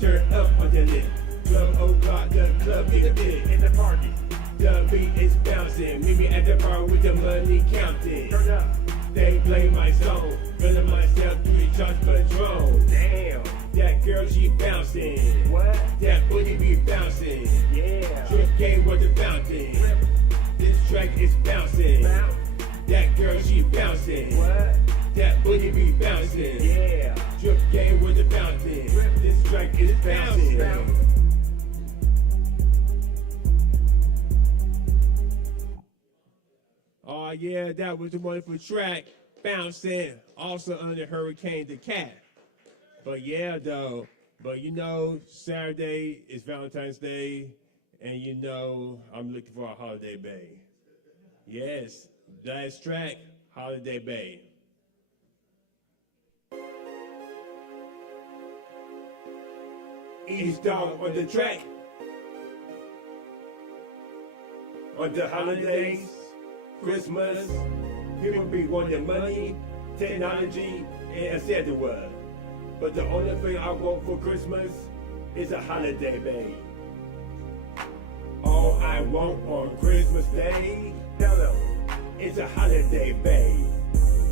Turn up on the list. 12 o'clock, the club be the bit in the party. The beat is bouncing. Meet me at the bar with the money counting. Turn up. They play my song, feeling myself to recharge Patron. Damn, that girl she bouncing. What? That booty be bouncing. Yeah. Drip game with the fountain. This track is bouncing. Bounce. That girl she bouncing. What? That booty be bouncing. Yeah. Drip game with the fountain. This track is bouncing. Bounce. Oh yeah, that was the wonderful track, Bouncing, also under Hurricane the Cat. But yeah though, you know, Saturday is Valentine's Day, and you know, I'm looking for a holiday bae. Yes, last track, Holiday Bae. Each dog on the track. On the holidays, Christmas, people be wanting money, technology, and etc. But the only thing I want for Christmas is a holiday babe. All I want on Christmas Day, hello, is a holiday babe.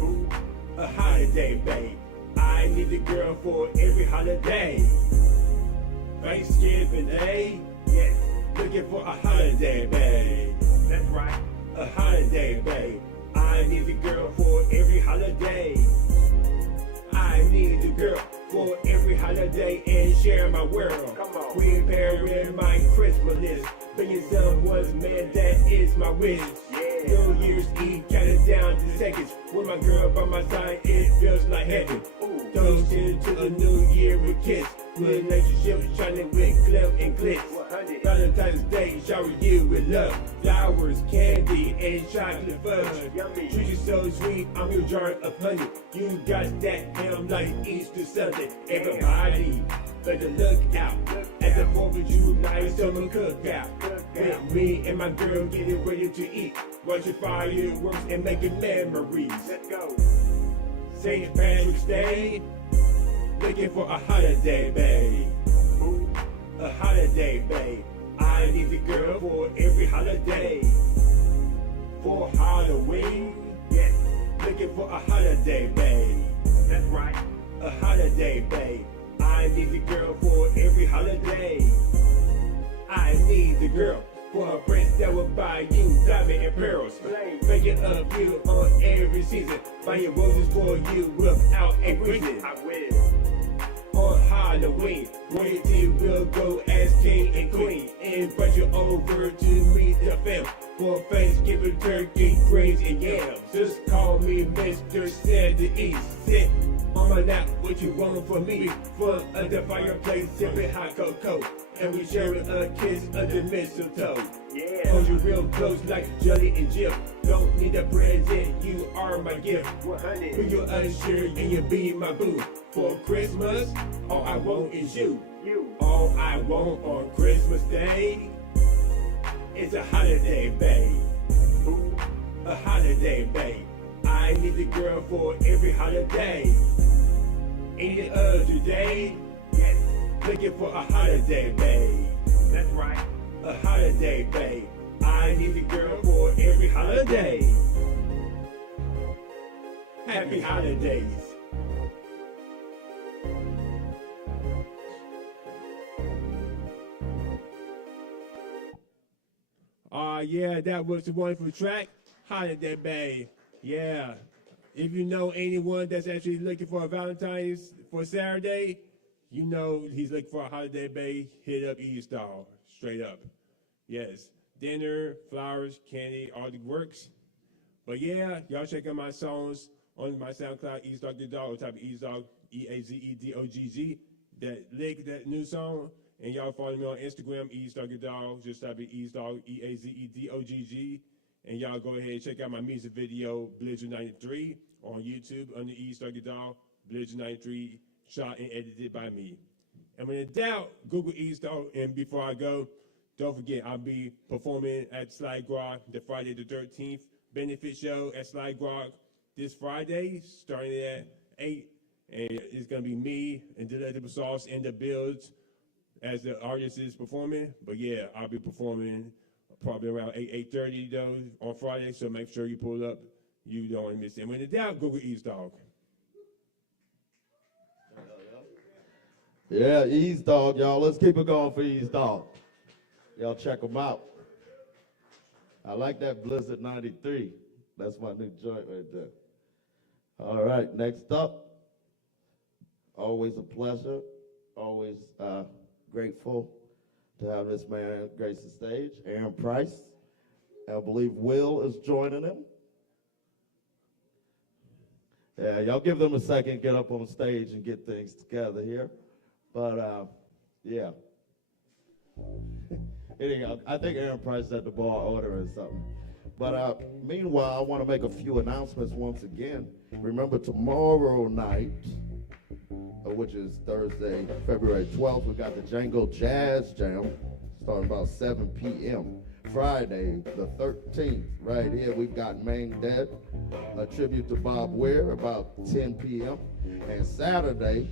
Ooh, a holiday babe. I need a girl for every holiday. Thanksgiving Day, yes, looking for a holiday babe. That's right. A holiday babe. I need a girl for every holiday. I need a girl for every holiday and share my world. Come on. Preparing my Christmas list. Being someone's man, that is my wish. Yeah. New Year's Eve, counting down the seconds. With my girl by my side, it feels like heaven. Toasting to a new year with kiss. Relationship shining with glim and glitz. Valentine's Day, shower you with love. Flowers, candy, and chocolate fudge. Treat you so sweet, I'm your jar of honey. You got that ham like Easter Sunday. Everybody better look out at the 4th of July summer cookout. With me and my girl getting ready to eat. Watching fireworks and making memories. Let's go. St. Patrick's Day, looking for a holiday babe. A holiday babe. I need a girl for every holiday. For Halloween, yes, looking for a holiday babe. That's right, a holiday babe. I need a girl for every holiday. I need a girl for a prince that will buy you diamond and pearls. Making a few on every season. Buying roses for you without a reason. I will. On Halloween, royalty will go as king and queen. Invite you over to meet the fam. For Thanksgiving, turkey, greens, and yams. Just call me Mr. Sandy East. Sit on my lap, what you want from me? Front of the fireplace, sipping hot cocoa. And we sharing a kiss under mistletoe. Yeah. Hold you real close like Jelly and Jim. Don't need a present, you are my gift. Be your usher and you be my boo. For Christmas, all I want is you. All I want on Christmas Day is a holiday babe. A a holiday, babe. I need a girl for every holiday. Any other day, yes, looking for a holiday, babe. That's right, a holiday, babe. I need a girl for every holiday. Happy holidays. Yeah, that was a wonderful track. Holiday Babe. Yeah. If you know anyone that's actually looking for a Valentine's for Saturday, you know he's looking for a Holiday Babe, hit up E-Star. Straight up. Yes. Dinner, flowers, candy, all the works. But yeah, y'all check out my songs on my SoundCloud, E-Star the Dog, type of E-Star, E-A-Z-E-D-O-G-G. That link, that new song. And y'all follow me on Instagram, E-Star the Dog. Just type in E-Star, E-A-Z-E-D-O-G-G. And y'all go ahead and check out my music video, Beissert 93, on YouTube under E-Star the Dog. Beissert 93, shot and edited by me. And when in doubt, Google E-Star. And before I go, don't forget, I'll be performing at Sly Grog the Friday the 13th benefit show at Sly Grog this Friday, starting at 8. And it's going to be me and Delectable Sauce in the builds as the artist is performing. But yeah, I'll be performing probably around 8:30 though on Friday, so make sure you pull up. You don't want to miss it. And when in doubt, Google E-Star. Yeah, Ease Dog, y'all. Let's keep it going for Ease Dog. Y'all check them out. I like that Beissert 93. That's my new joint right there. All right, next up. Always a pleasure. Always grateful to have this man grace the stage, Aaron Price. I believe Will is joining him. Yeah, y'all give them a second, get up on stage and get things together here. But, yeah. Anyhow, I think Aaron Price at the bar ordering something. But meanwhile, I want to make a few announcements once again. Remember, tomorrow night, which is Thursday, February 12th, we got the Django Jazz Jam, starting about 7 p.m. Friday, the 13th, right here, we've got Main Dead, a tribute to Bob Weir, about 10 p.m. And Saturday,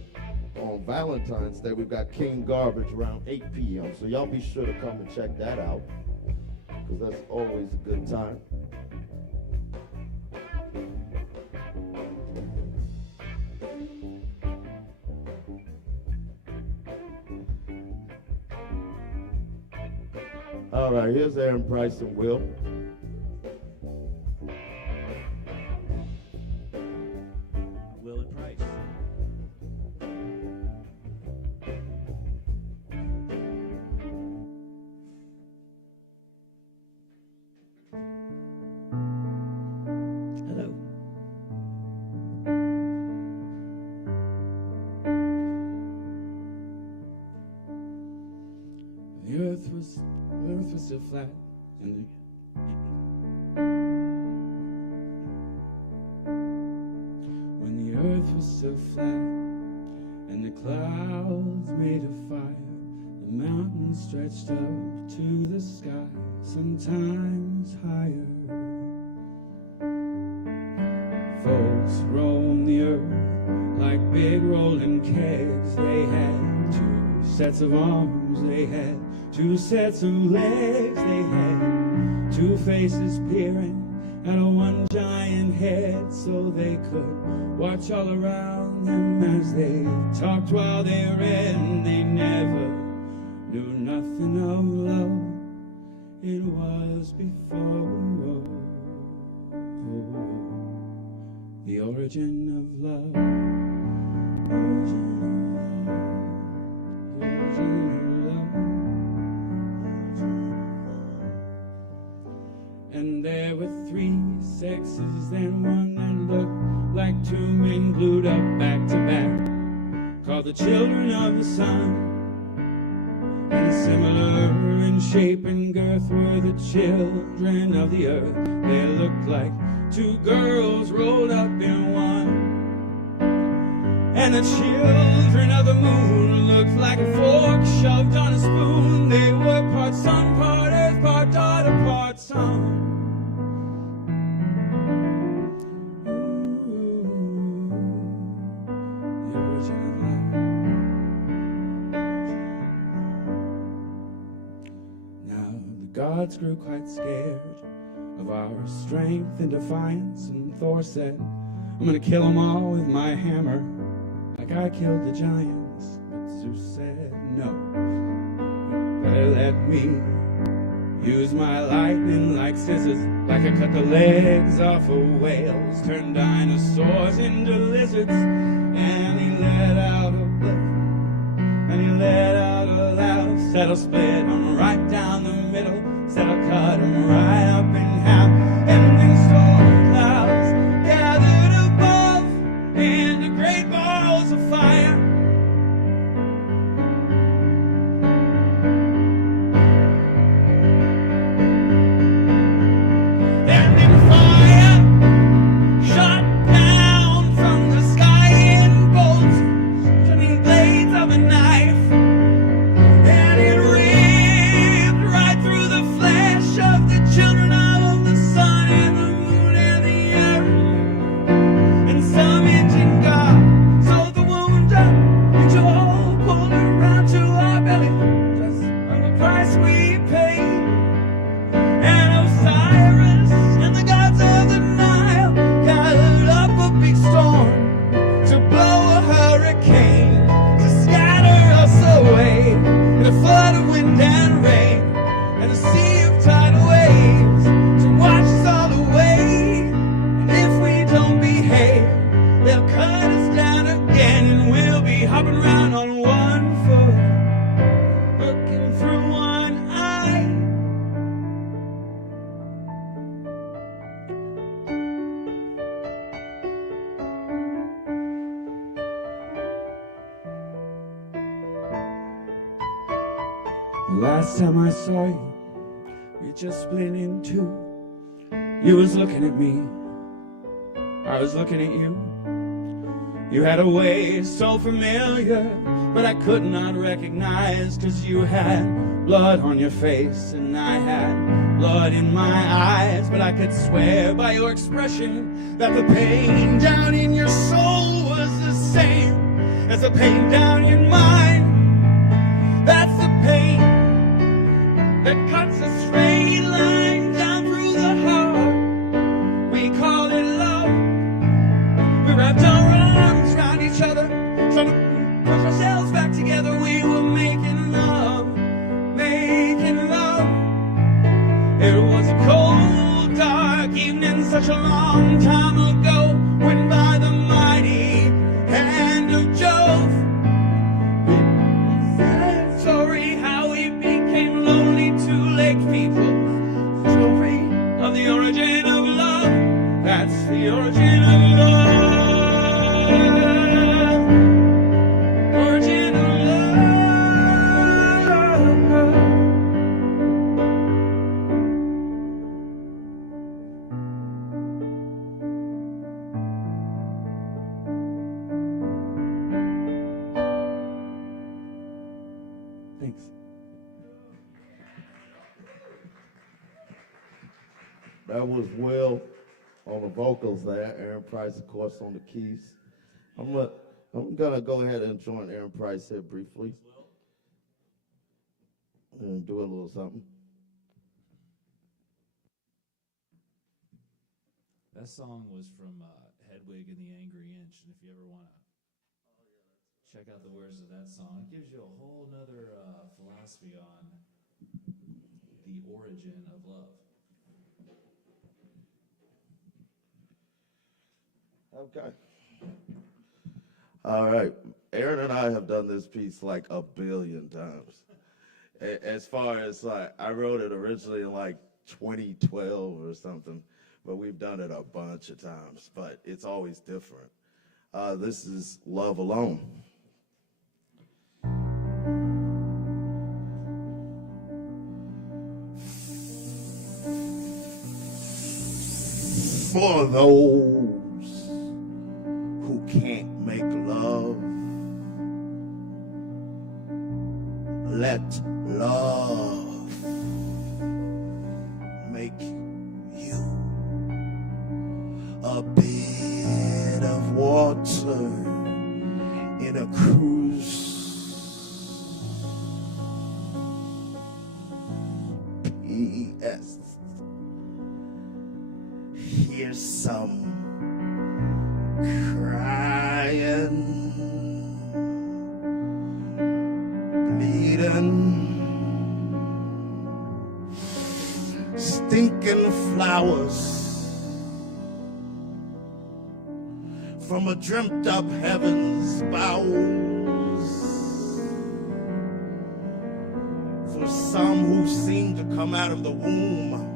on Valentine's Day, we've got King Garbage around 8 p.m. So y'all be sure to come and check that out, because that's always a good time. All right, here's Aaron Price and Will. Will and Price. Hello. The earth was still flat, and when the earth was still flat, and the clouds made a fire, the mountains stretched up to the sky, sometimes higher. Folks roamed the earth like big rolling kegs. They had 2 sets of arms, they had 2 sets of legs, they had 2 faces peering at a one giant head, so they could watch all around them as they talked while they read, and they never knew nothing of love. It was before the origin of love. Origin of love. Origin of love. And there were 3 sexes, then one that looked like 2 men glued up back to back, called the children of the sun. And similar in shape and girth were the children of the earth. They looked like 2 girls rolled up in one. And the children of the moon looked like a fork shoved on a spoon. They were part sun, part earth, part daughter, part son. gods grew quite scared of our strength and defiance, and Thor said, I'm gonna kill them all with my hammer, like I killed the giants. But Zeus said, no, you better let me use my lightning like scissors, like I cut the legs off of whales, turned dinosaurs into lizards, and he let out a blip, and he let out a laugh. Said I'll split him right down the middle, said I'll cut him right up in half, and then storm clouds gathered above into great balls of fire. And then fire shot down from the sky in bolts, turning blades of a knife, and it ripped right through the flesh of the children of the sun and the moon and the earth. And some engine god sewed the wound up into a hole, pulled it around to our belly, just on the price we paid. And Osiris and the gods of the Nile gathered up a big storm to blow a hurricane, to scatter us away in a flood of wind and rain, and a sea of tidal waves to wash us all away. And if we don't behave, they'll cut us down again, and we'll be hopping around on one foot, looking through one eye. The last time I saw you, we just split in two. You was looking at me, I was looking at you. You had a way so familiar, but I could not recognize, 'cause you had blood on your face and I had blood in my eyes. But I could swear by your expression that the pain down in your soul was the same as the pain down in mine. That's the pain that cuts a straight line down through the heart. We call it love. We wrapped our arms around each other, trying to push ourselves back together. We were making love, making love. It was a cold, dark evening, such a long time ago, when by the mighty hand of Jove, story how we became lonely two-legged people. Story of the origin of love. That's the origin of love. Origin of love. Thanks. That was Will on the vocals there. Aaron Price, of course, on the keys. I'm gonna go ahead and join Aaron Price here briefly and do a little something. That song was from Hedwig and the Angry Inch, and if you ever want to check out the words of that song, it gives you a whole nother philosophy on the origin of love. Okay. All right. Aaron and I have done this piece like a billion times. As far as like, I wrote it originally in like 2012 or something, but we've done it a bunch of times, but it's always different. This is Love Alone. For those who can't make love, let love make you a bit of water in a cruise. hear some crying, bleeding, stinking flowers from a dreamt up heaven's bowels, for some who seem to come out of the womb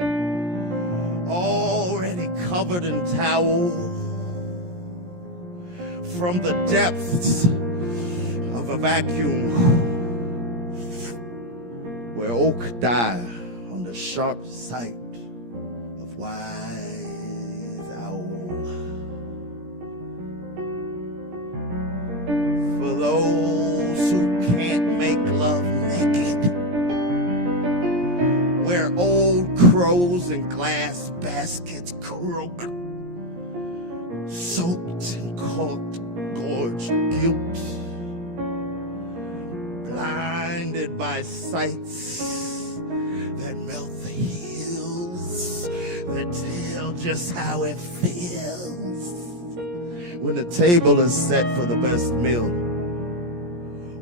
already covered in towel, from the depths of a vacuum where oak die on the sharp sight of wise owl. For those who can't make love naked, where old crows in glass baskets croak, soaked in corked gorge guilt, blinded by sights that melt the hills, that tell just how it feels when the table is set for the best meal.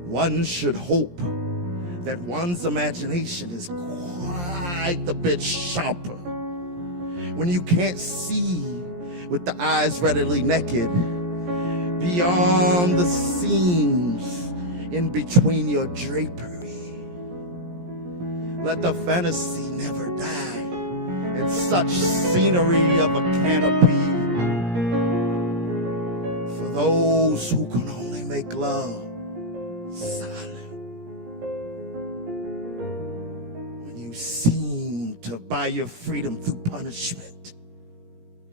One should hope that one's imagination is quite a bit sharper when you can't see with the eyes readily naked beyond the seams in between your drapery. Let the fantasy never die in such scenery of a canopy for those who can only make love silent. When you seem to buy your freedom through punishment,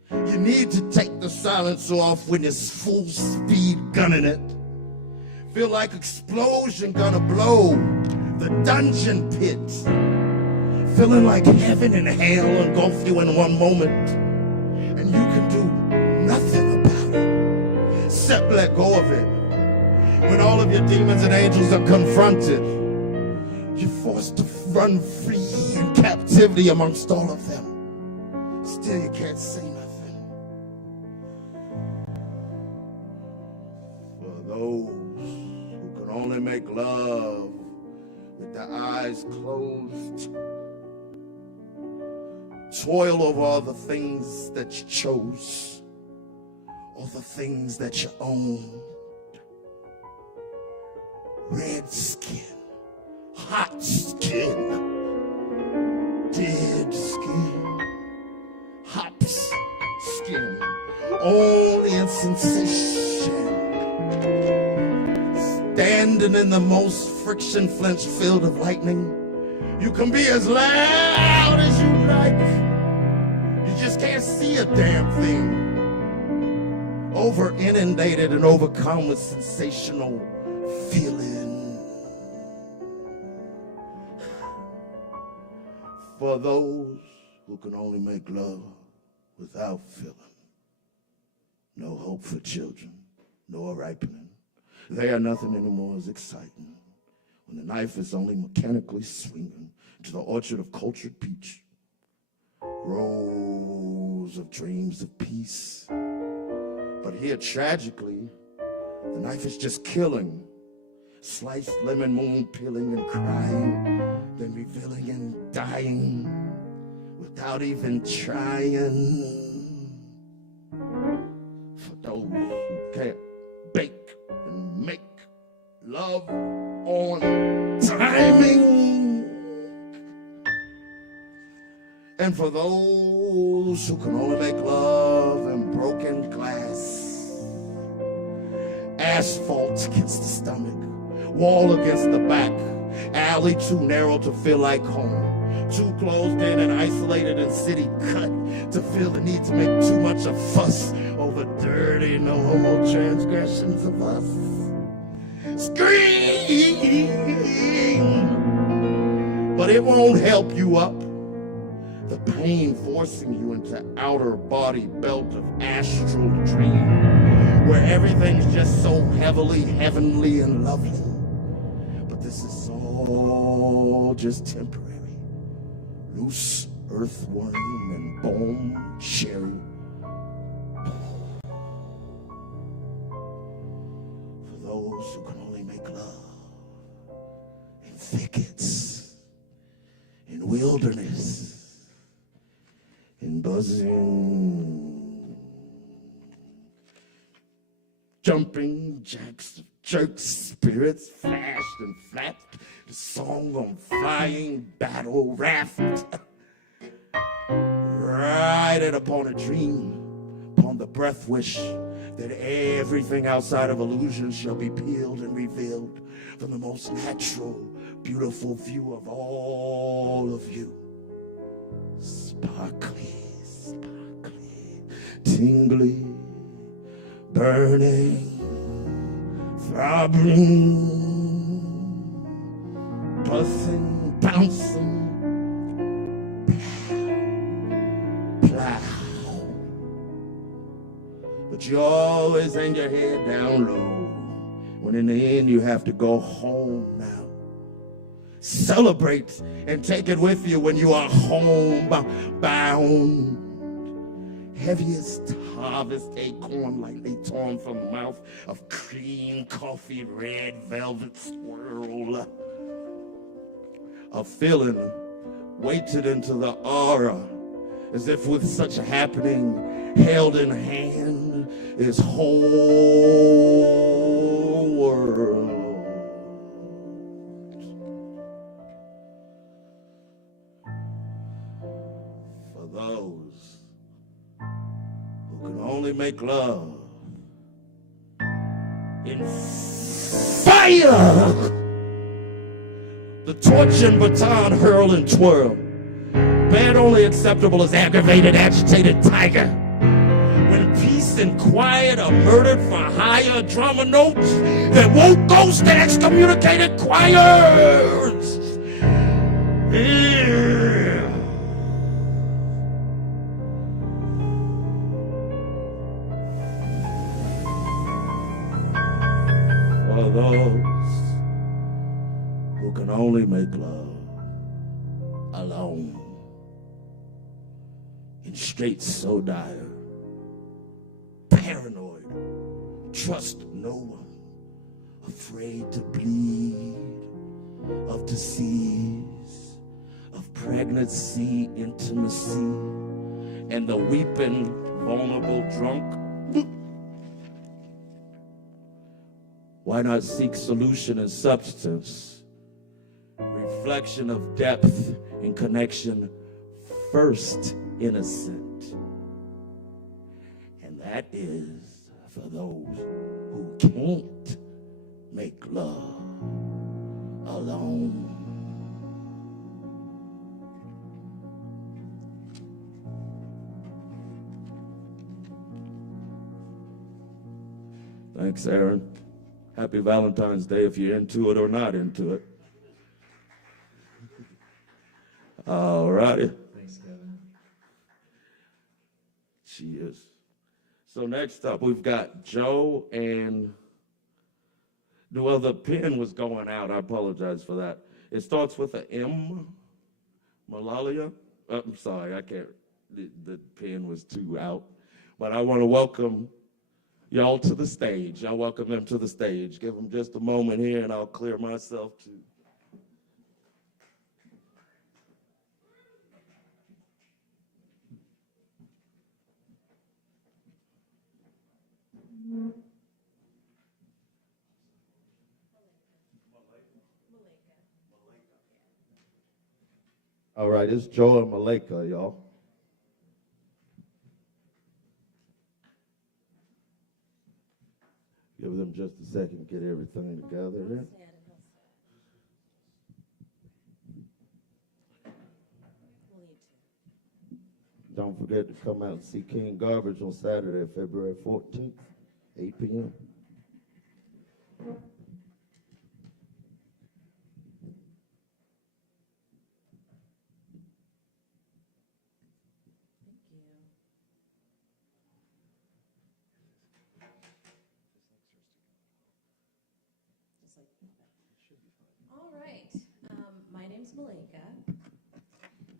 you need to take the silencer off when it's full speed gunning it. Feel like explosion gonna blow the dungeon pit. Feeling like heaven and hell engulf you in one moment, and you can do nothing about it except let go of it. When all of your demons and angels are confronted, you're forced to run free in captivity amongst all of them. Still you can't say nothing. For those who can only make love with their eyes closed, toil over all the things that you chose, all the things that you own. Red skin, hot skin, dead skin, hops skin, only in sensation. Standing in the most friction flinch field of lightning, you can be as loud as you like. You just can't see a damn thing. Over inundated and overcome with sensational feeling. For those who can only make love without feeling. No hope for children, no ripening. They are nothing anymore as exciting when the knife is only mechanically swinging to the orchard of cultured peach. Rows of dreams of peace. But here, tragically, the knife is just killing. Sliced lemon moon peeling and crying, then revealing and dying without even trying. For those who can't bake and make love on timing. And for those who can only make love in broken glass, asphalt against the stomach, wall against the back, alley too narrow to feel like home, too closed in and isolated and city cut to feel the need to make too much of fuss over dirty, no homo transgressions of us. Scream, but it won't help you up. The pain forcing you into outer body belt of astral dream, where everything's just so heavily heavenly and lovely. But this is all just temporary. Loose earthworm and bone cherry those who can only make love in thickets, in wilderness, in buzzing, jumping jacks, jerks, spirits, flashed and flapped, the song on flying battle raft. Riding upon a dream, upon the breath wish that everything outside of illusion shall be peeled and revealed from the most natural, beautiful view of all of you. Sparkly, sparkly, tingly, burning, throbbing, buzzing, bouncing, plow. But you always hang your head down low when in the end you have to go home now. Celebrate and take it with you when you are homebound. Heaviest harvest acorn lightly torn from the mouth of cream, coffee, red velvet swirl. A feeling weighted into the aura as if with such a happening held in hand is whole world. For those who can only make love in fire, the torch and baton hurl and twirl. Bad only acceptable as aggravated, agitated tiger. When peace and quiet are murdered for higher drama notes that won't ghost the excommunicated choirs. Yeah. For those who can only make love alone. In straits so dire, paranoid, trust no one, afraid to bleed, of disease, of pregnancy, intimacy, and the weeping, vulnerable drunk. Why not seek solution in substance, reflection of depth and connection first? Innocent. And that is for those who can't make love alone. Thanks, Aaron. Happy Valentine's Day if you're into it or not into it. All righty. Thanks, Kevin. Cheers. So next up, we've got Joe and, well, the pen was going out. I apologize for that. It starts with an M. Malalia. I'm sorry, I can't. The pen was too out. But I want to welcome y'all to the stage. I'll welcome them to the stage. Give them just a moment here, and I'll clear myself too. All right, it's Joe and Malika, y'all. Give them just a second to get everything together here. Don't forget to come out and see King Garbage on Saturday, February 14th, 8 p.m. All right. My name's Malika,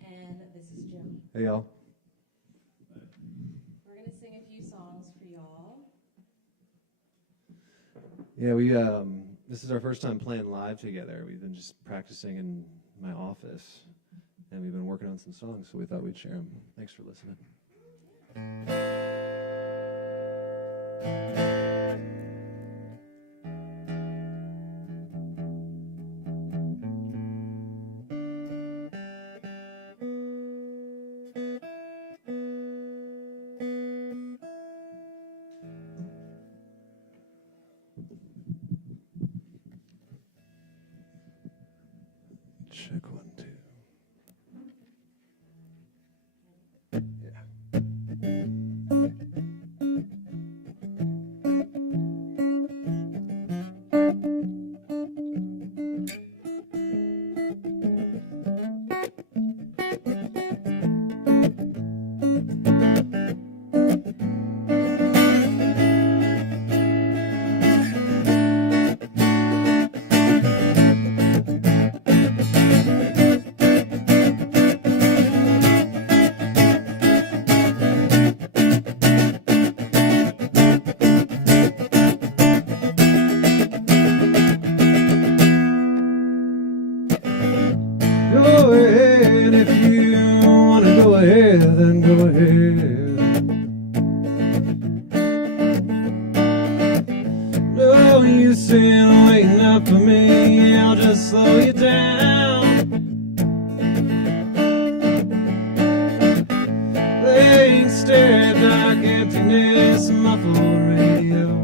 and this is Jim. Hey, y'all. We're going to sing a few songs for y'all. Yeah, we this is our first time playing live together. We've been just practicing in my office, and we've been working on some songs, so we thought we'd share them. Thanks for listening. Check 1, 2. Go ahead if you want to go ahead, then go ahead. No use in waiting up for me, I'll just slow you down. Laying stare at dark emptiness, muffled radio.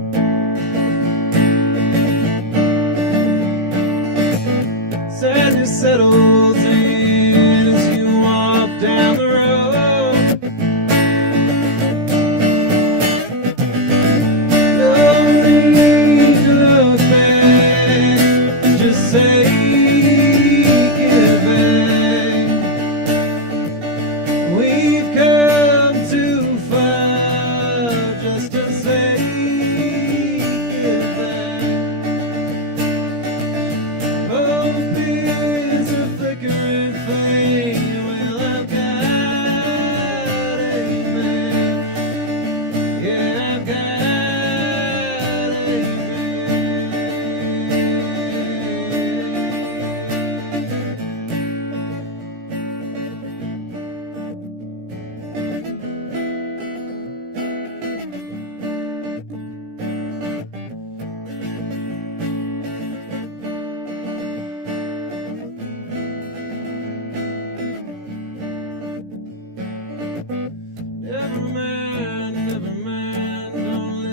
Sadness settles in as you walk down the road. No need to look back, just say get back. We've come too far just to say get back. Hope is a flickering flame. Well, I've got a man. Yeah, I've got a man. Never mind, don't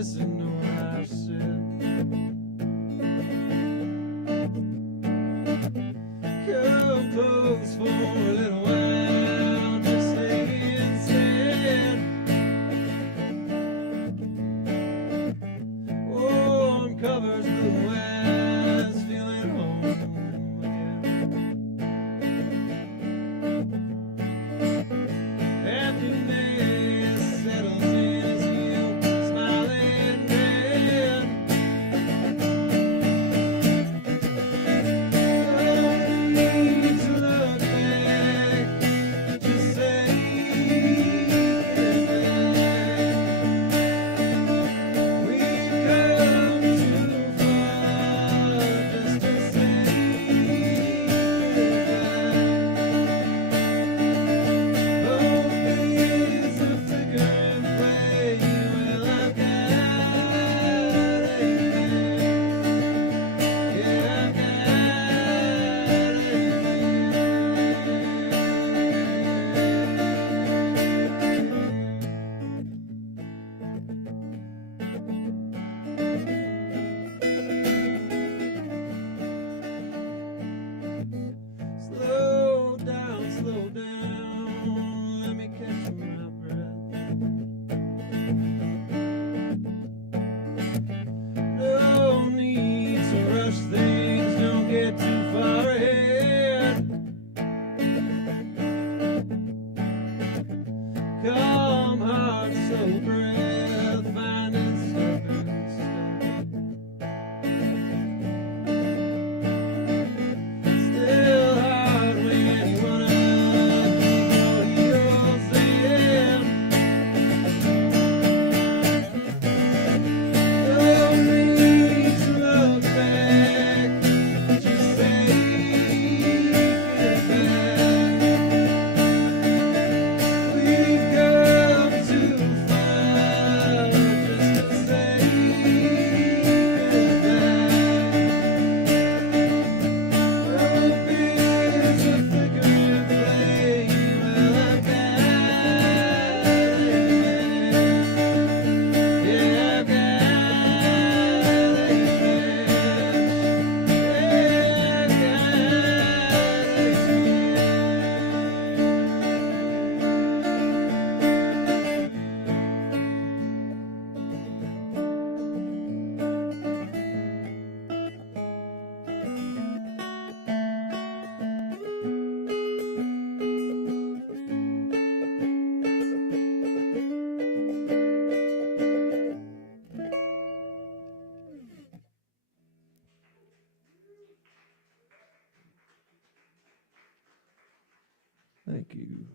Thank you.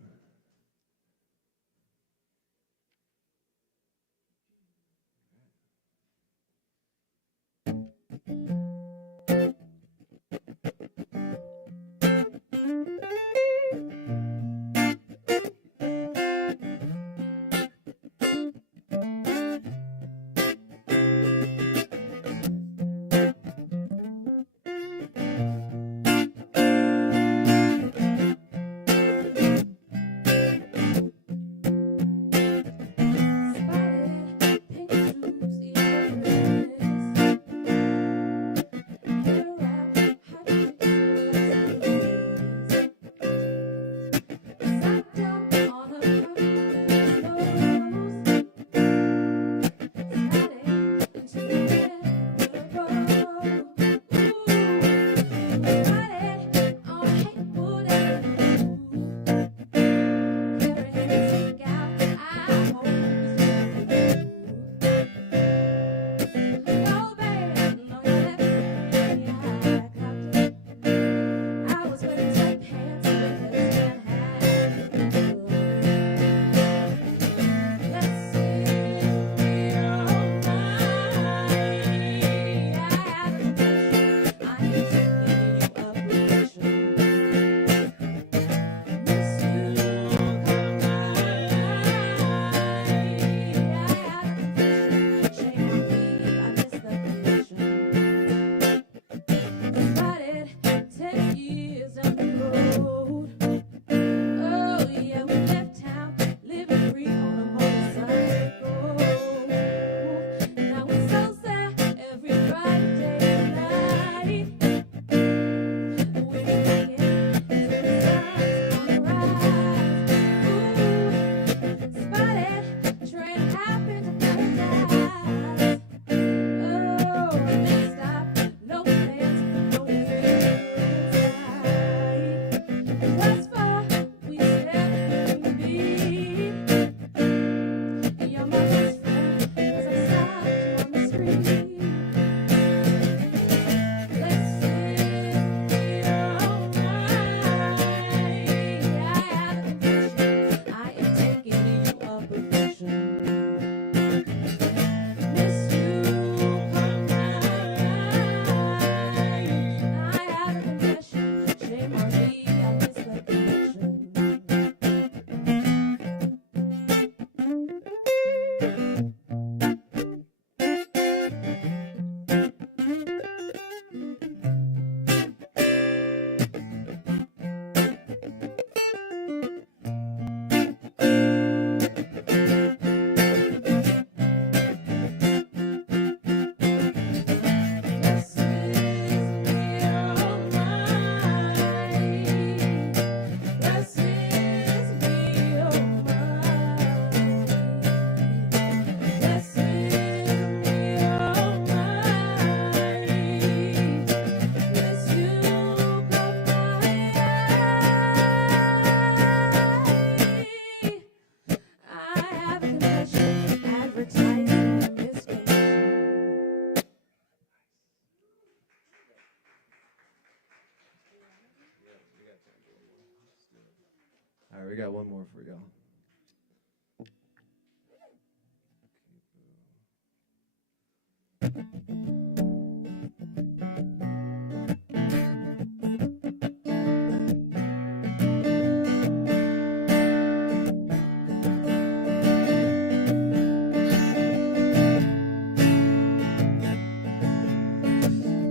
All right, we got one more for y'all.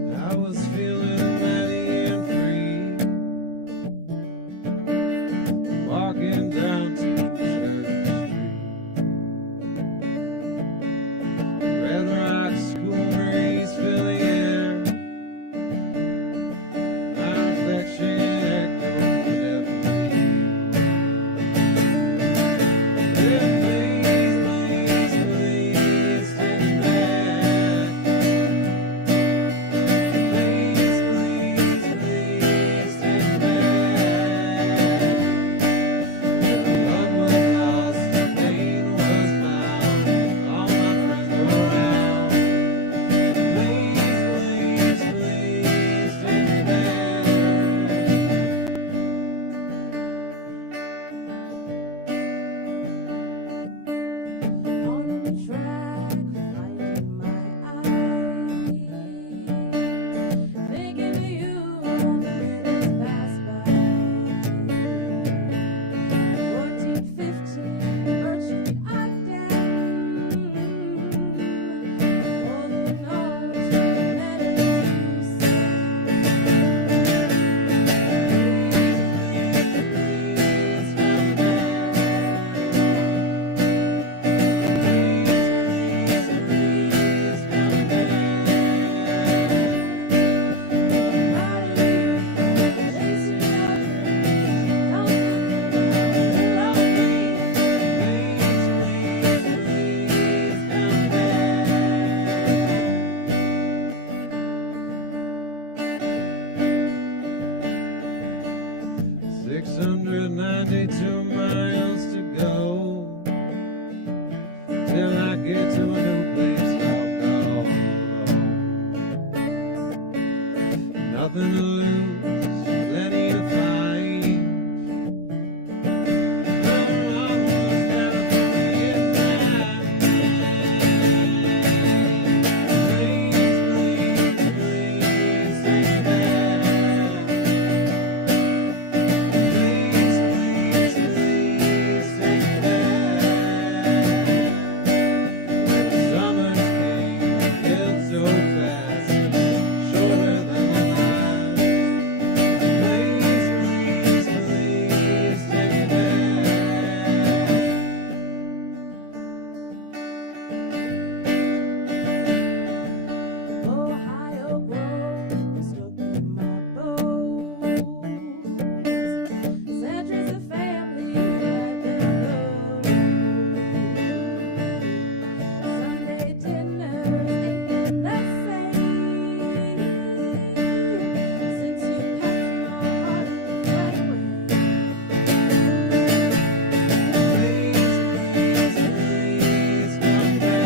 I was feeling mighty and free, walking down to Church Street. Red Rock School Marine nothing to lose, plenty to fight. I'm almost California now. Please, please, please take me back. Please, please, please take me back. When the summer's came, felt so fast, shorter than my life. Please, please, please take me back. Ohio Grove, stuck in my bones. Centuries of family had them low. Sunday dinners ain't been the same since you packed your heart right away. Please, please, please come back.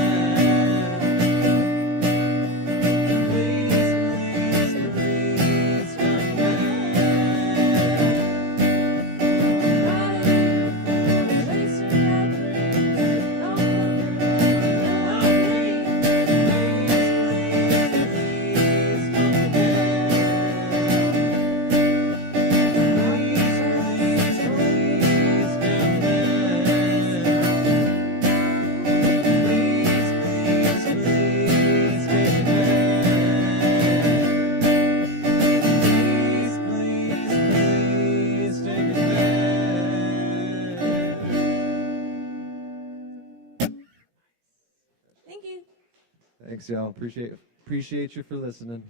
Please, please, please come back. Thank you. Thanks, y'all. Appreciate you for listening.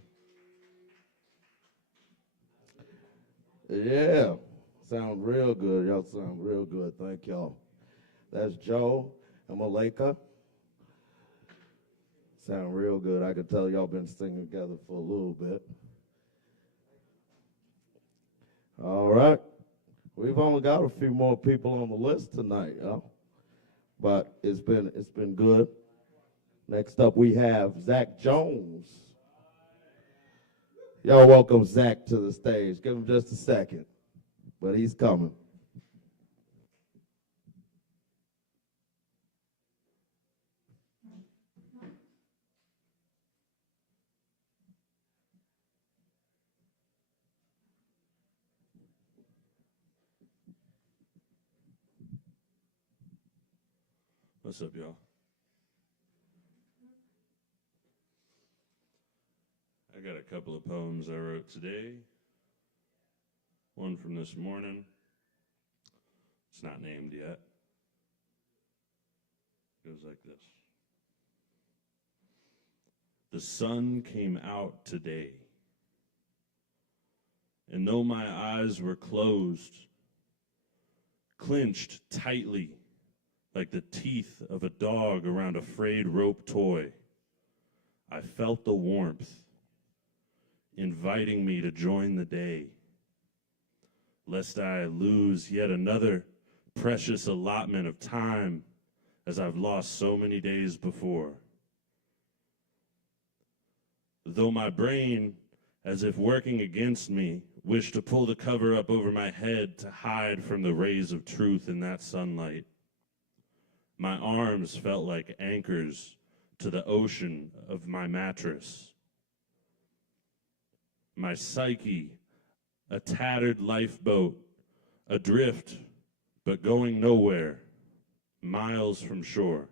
Yeah, sound real good. Y'all sound real good. Thank y'all. That's Joe and Malika. Sound real good. I could tell y'all been singing together for a little bit. All right. We've only got a few more people on the list tonight, but it's been good. Next up, we have Zach Jones. Y'all welcome Zach to the stage. Give him just a second, but he's coming. What's up, y'all? I got a couple of poems I wrote today. One from this morning. It's not named yet. It goes like this. The sun came out today, and though my eyes were closed, clenched tightly like the teeth of a dog around a frayed rope toy, I felt the warmth inviting me to join the day, lest I lose yet another precious allotment of time as I've lost so many days before. Though my brain, as if working against me, wished to pull the cover up over my head to hide from the rays of truth in that sunlight, my arms felt like anchors to the ocean of my mattress. My psyche, a tattered lifeboat, adrift, but going nowhere, miles from shore.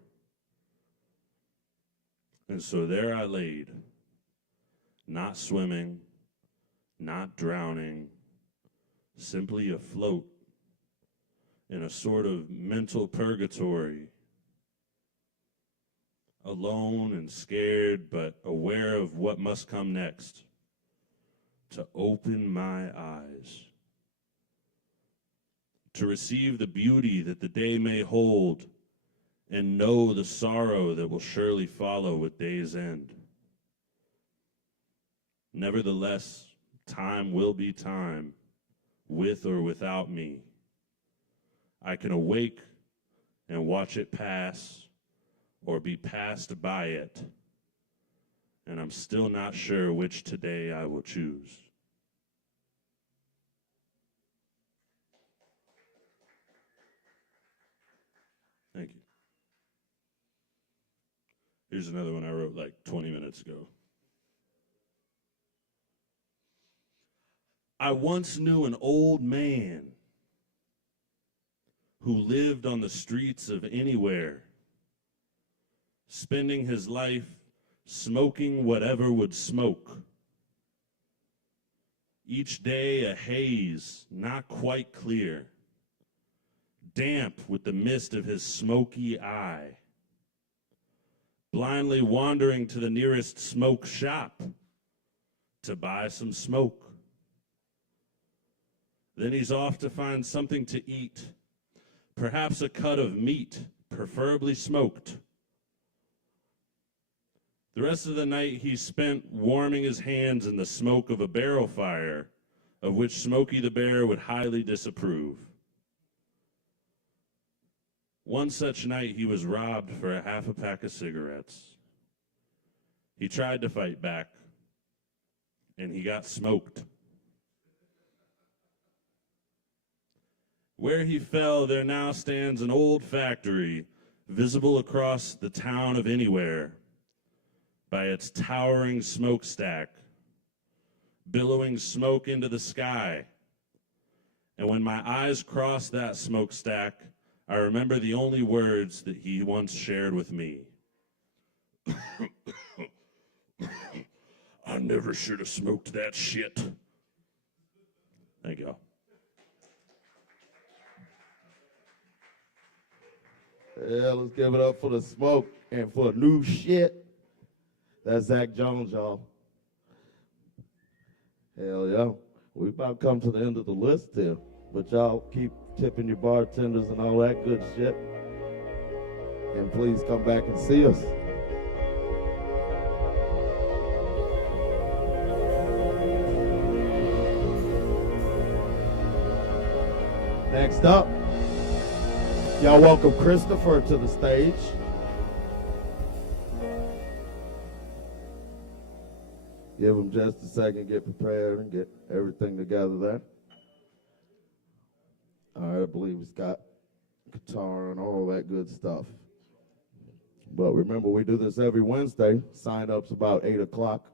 And so there I laid, not swimming, not drowning, simply afloat in a sort of mental purgatory, alone and scared, but aware of what must come next, to open my eyes, to receive the beauty that the day may hold, and know the sorrow that will surely follow with day's end. Nevertheless, time will be time, with or without me. I can awake and watch it pass, or be passed by it, and I'm still not sure which today I will choose. Here's another one I wrote like 20 minutes ago. I once knew an old man who lived on the streets of anywhere, spending his life smoking whatever would smoke. Each day a haze, not quite clear, damp with the mist of his smoky eye, blindly wandering to the nearest smoke shop to buy some smoke. Then he's off to find something to eat, perhaps a cut of meat, preferably smoked. The rest of the night he spent warming his hands in the smoke of a barrel fire, of which Smokey the Bear would highly disapprove. One such night he was robbed for a half a pack of cigarettes. He tried to fight back, and he got smoked. Where he fell, there now stands an old factory, visible across the town of Anywhere, by its towering smokestack, billowing smoke into the sky. And when my eyes cross that smokestack, I remember the only words that he once shared with me. I never should have smoked that shit. Thank you. Yeah, let's give it up for the smoke and for new shit. That's Zach Jones, y'all. Hell yeah. We about to come to the end of the list here. But y'all keep tipping your bartenders and all that good shit. And please come back and see us. Next up, y'all welcome Christopher to the stage. Give him just a second, get prepared, and get everything together there. All right, I believe he's got guitar and all that good stuff. But remember, we do this every Wednesday. Sign-up's about 8 o'clock.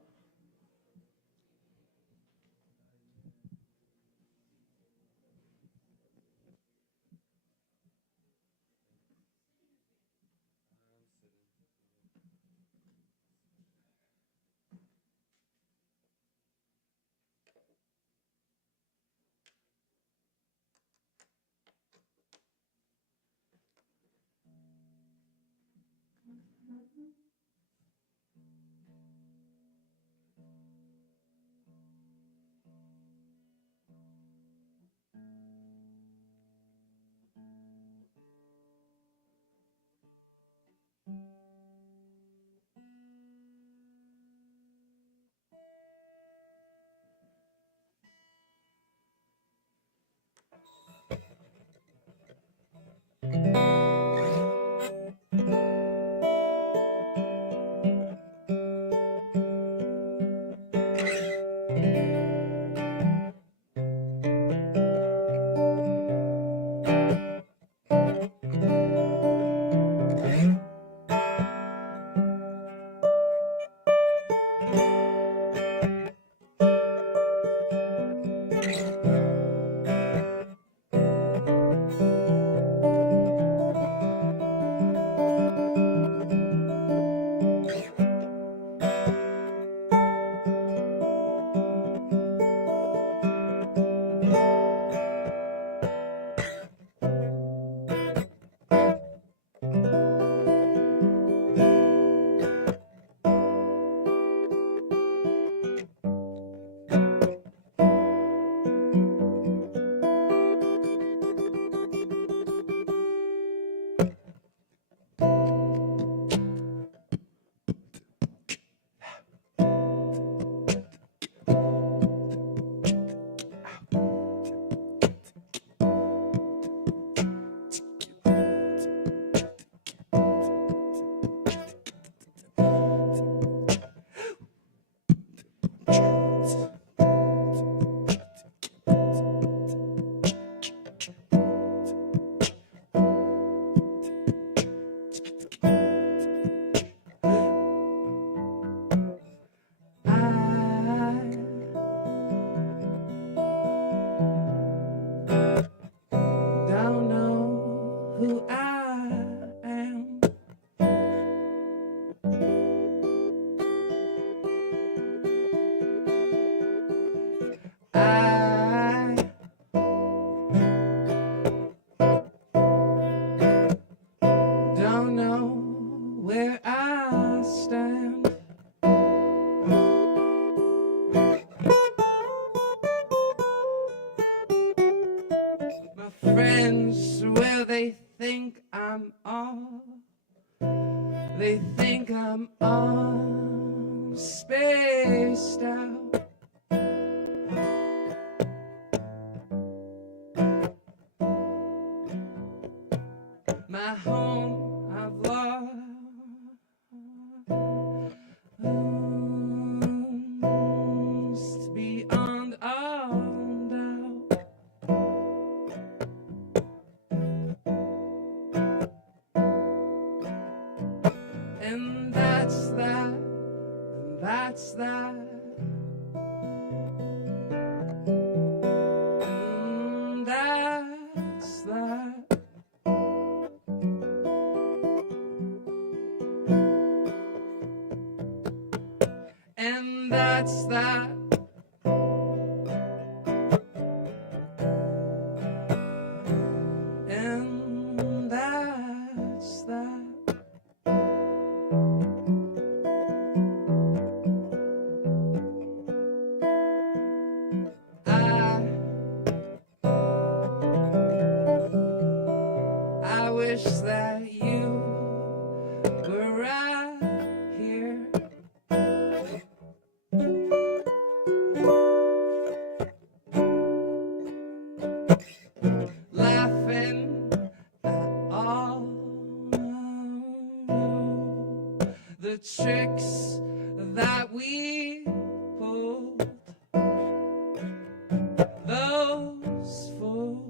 I don't know where I stand. My friends, well, they think I'm all. They think I'm all spaced out. My home I've lost beyond all doubt. And that's that, and that's that. And that's that. And that's that. And that's that. I wish that you were right here. Laughing at all the tricks that we pulled. Those fools.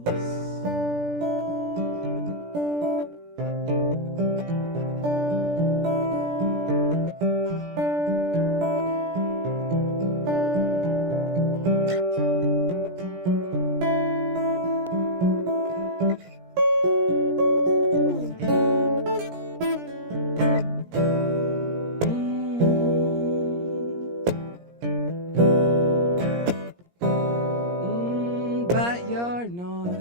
But you're not.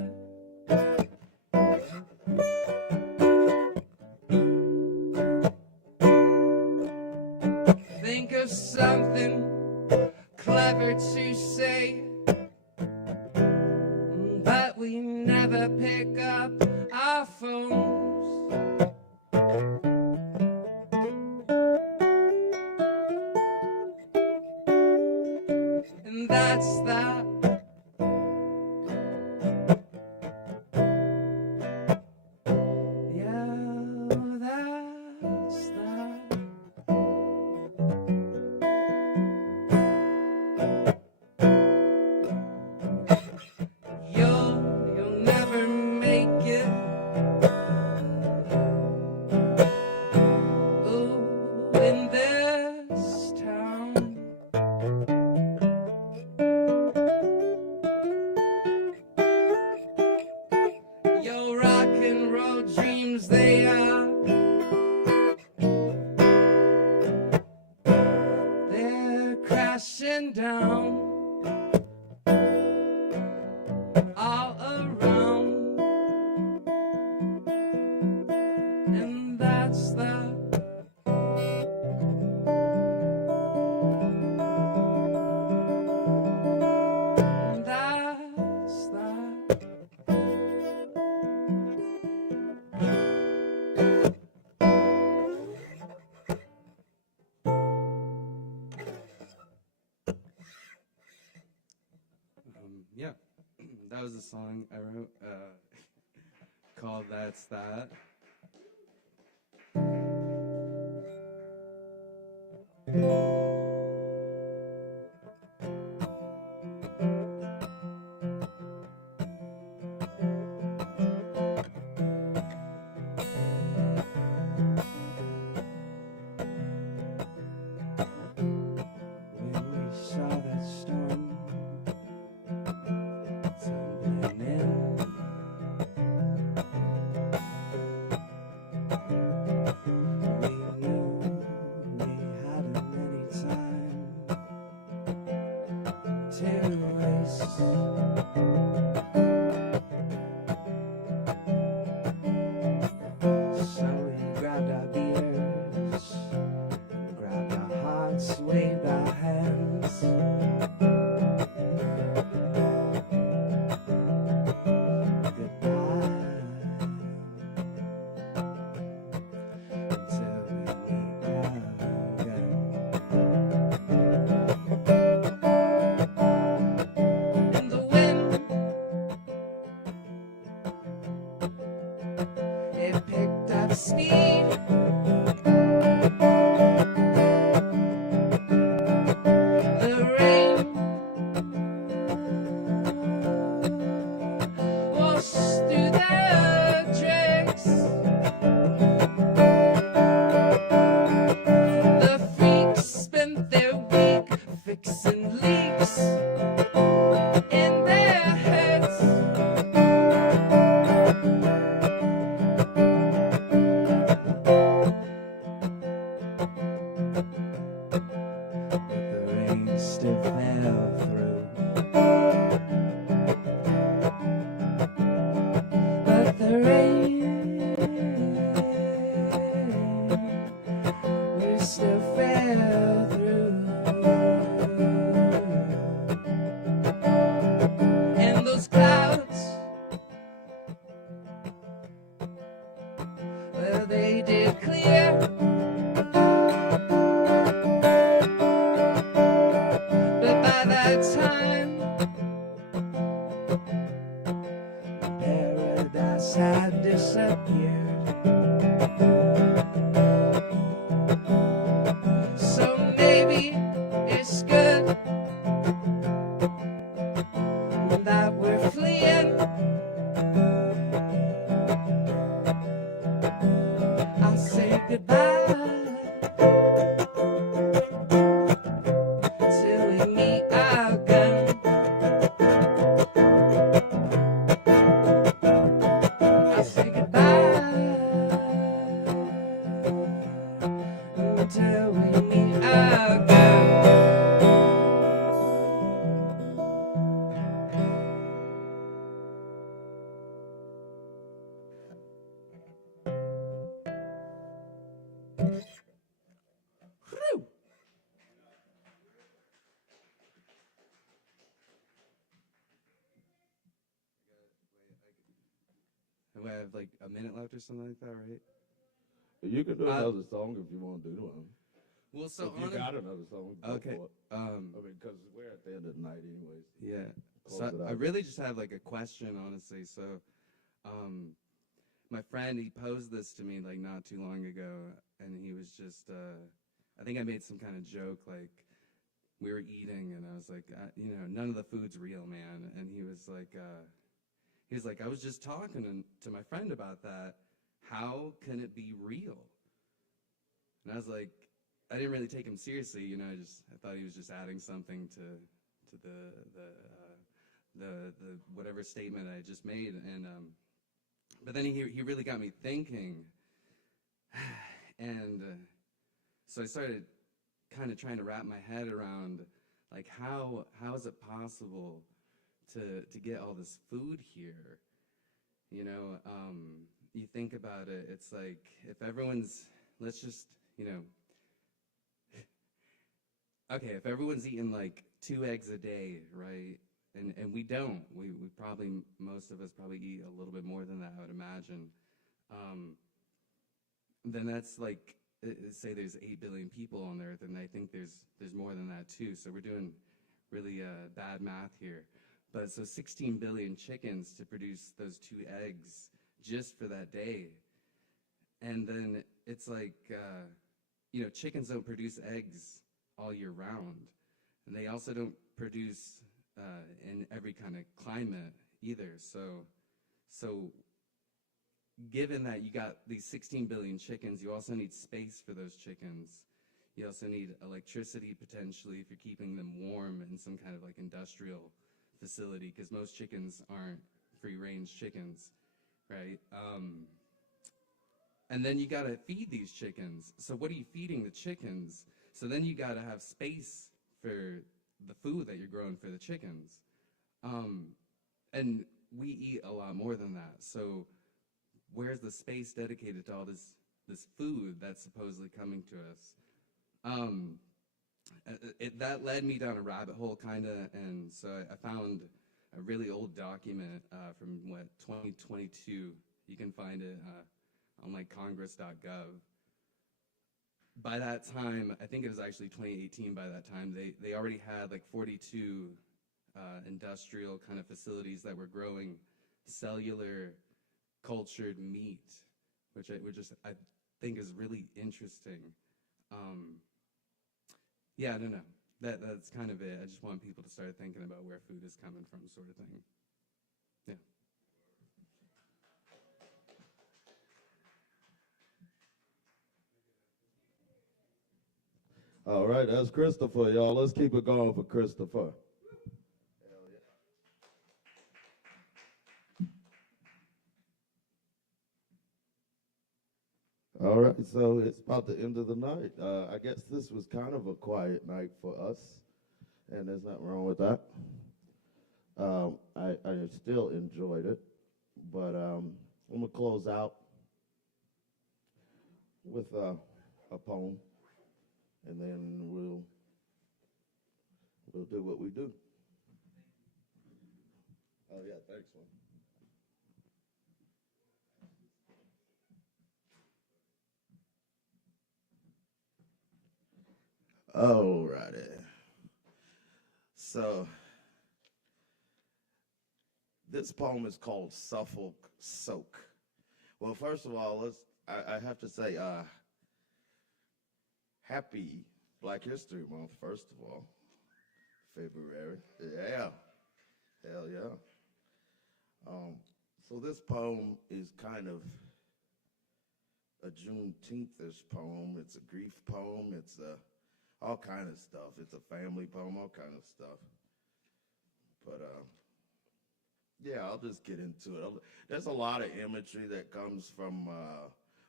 Think of something clever to say, but we never pick up our phones. And that's that. Yeah, that's that. You'll never make it. Ooh, in this town. Your rock and roll dreams, they are. They're crashing down all around. And that's that. And that's that. Yeah, that was a song I wrote called That's That. When we saw that storm tumbling in, So we grabbed our beers, grabbed our hearts, waved our hands. Goodbye until we meet again. And the wind, it picked up speed. The rain washed through the drinks. The freaks spent their week fixing leaks in their heads. But the rain still fell through. But the rain still fell through. And those clouds, well, they did clear. But by that time, paradise had disappeared. So maybe it's good that we're fleeing. I'll say goodbye till we meet again. I'll say goodbye until we meet again. Do I have like a minute left or something like that, right? You can do another song if you want to do one. Well, so if you got another song, go okay. for it. I mean, because we're at the end of the night anyways. Yeah. Close So it I out. really just have like a question, honestly. So, my friend, he posed this to me like not too long ago, and he was just, I think I made some kind of joke like we were eating, and I was like, you know, none of the food's real, man. And he was like, I was just talking to my friend about that. How can it be real? And I was like, I didn't really take him seriously, you know. I thought he was just adding something to the whatever statement I just made, and but then he really got me thinking, and so I started kind of trying to wrap my head around like how is it possible to get all this food here, you know? You think about it, it's like if everyone's, let's just, you know, okay, if everyone's eating like 2 eggs a day, right? And we don't. We probably, most of us probably eat a little bit more than that, I would imagine. Then that's like, say there's 8 billion people on Earth, and I think there's more than that too. So we're doing really bad math here. But so 16 billion chickens to produce those 2 eggs just for that day. And then it's like, you know, chickens don't produce eggs all year round. And they also don't produce in every kind of climate either. So given that you got these 16 billion chickens, you also need space for those chickens. You also need electricity potentially if you're keeping them warm in some kind of like industrial facility, because most chickens aren't free-range chickens, right? And then you gotta feed these chickens. So what are you feeding the chickens? So then you gotta have space for the food that you're growing for the chickens. And we eat a lot more than that. So where's the space dedicated to all this food that's supposedly coming to us? That led me down a rabbit hole, kind of, and so I found a really old document from 2022. You can find it on like congress.gov. By that time, I think it was actually 2018. By that time, they already had like 42 industrial kind of facilities that were growing cellular cultured meat, which I think is really interesting. Yeah, no, that's kind of it. I just want people to start thinking about where food is coming from, sort of thing. Yeah. All right, that's Christopher, y'all. Let's keep it going for Christopher. All right, so it's about the end of the night. I guess this was kind of a quiet night for us, and there's nothing wrong with that. I still enjoyed it, but I'm gonna close out with a poem, and then we'll do what we do. Oh yeah, thanks, man. Alrighty. So this poem is called Suffolk Soak. Well, first of all, I have to say happy Black History Month, first of all. February. Yeah. Hell yeah. So this poem is kind of a Juneteenth-ish poem. It's a grief poem. It's all kind of stuff. It's a family poem, all kind of stuff. But yeah, I'll just get into it. There's a lot of imagery that comes from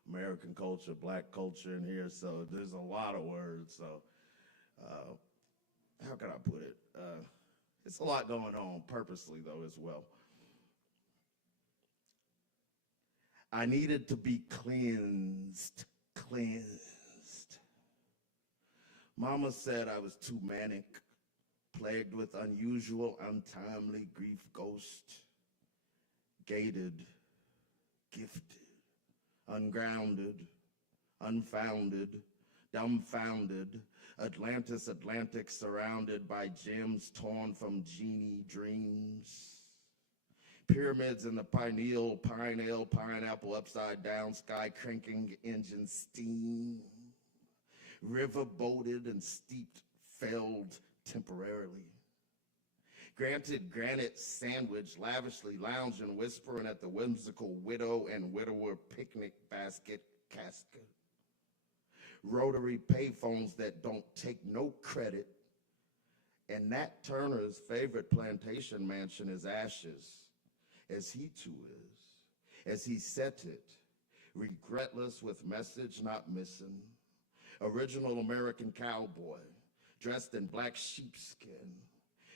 American culture, Black culture in here, so there's a lot of words. So how can I put it? It's a lot going on purposely, though, as well. I needed to be cleansed. Mama said I was too manic, plagued with unusual, untimely grief ghost, gated, gifted, ungrounded, unfounded, dumbfounded, Atlantic surrounded by gems torn from genie dreams. Pyramids in the pineal, pineapple upside down, sky cranking engine steam. River boated and steeped, felled temporarily. Granted granite sandwich, lavishly lounging, whispering at the whimsical widow and widower picnic basket casket. Rotary payphones that don't take no credit. And Nat Turner's favorite plantation mansion is ashes, as he too is, as he set it, regretless with message not missing. Original American cowboy, dressed in black sheepskin,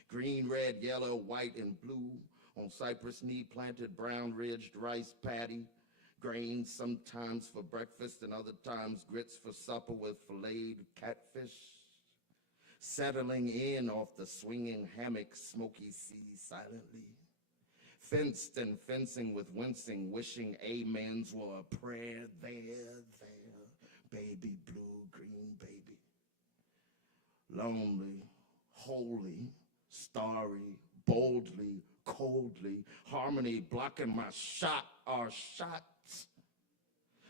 green, red, yellow, white, and blue, on cypress knee planted brown ridged rice paddy, grains sometimes for breakfast and other times grits for supper with filleted catfish, settling in off the swinging hammock, smoky sea silently, fenced and fencing with wincing, wishing amens were a prayer there, baby blue, green baby. Lonely, holy, starry, boldly, coldly, harmony blocking my shot, our shots.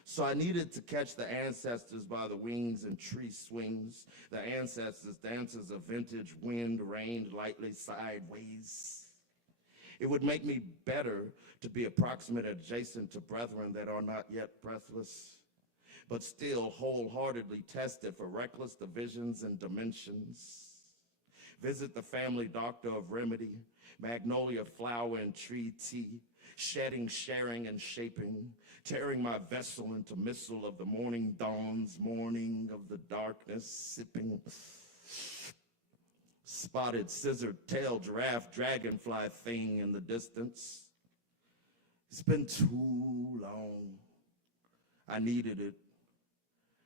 So I needed to catch the ancestors by the wings and tree swings, the ancestors' dances of vintage wind rained lightly sideways. It would make me better to be approximate adjacent to brethren that are not yet breathless, but still wholeheartedly tested for reckless divisions and dimensions. Visit the family doctor of remedy, magnolia flower and tree tea, shedding, sharing, and shaping, tearing my vessel into missile of the morning dawns, morning of the darkness, sipping spotted scissor-tailed giraffe dragonfly thing in the distance. It's been too long. I needed it.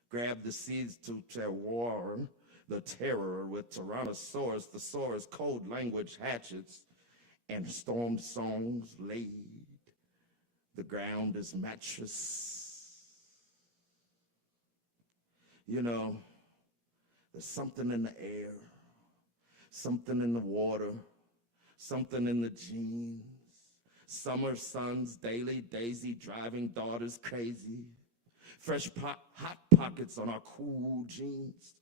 Grabbed the seeds to terroir, the terror with Tyrannosaurus, thesaurus, code language hatchets, and storm songs laid. The ground is mattress. You know, there's something in the air, something in the water, something in the genes. Summer suns, daily daisy, driving daughters crazy. Fresh hot pockets on our cool jeans.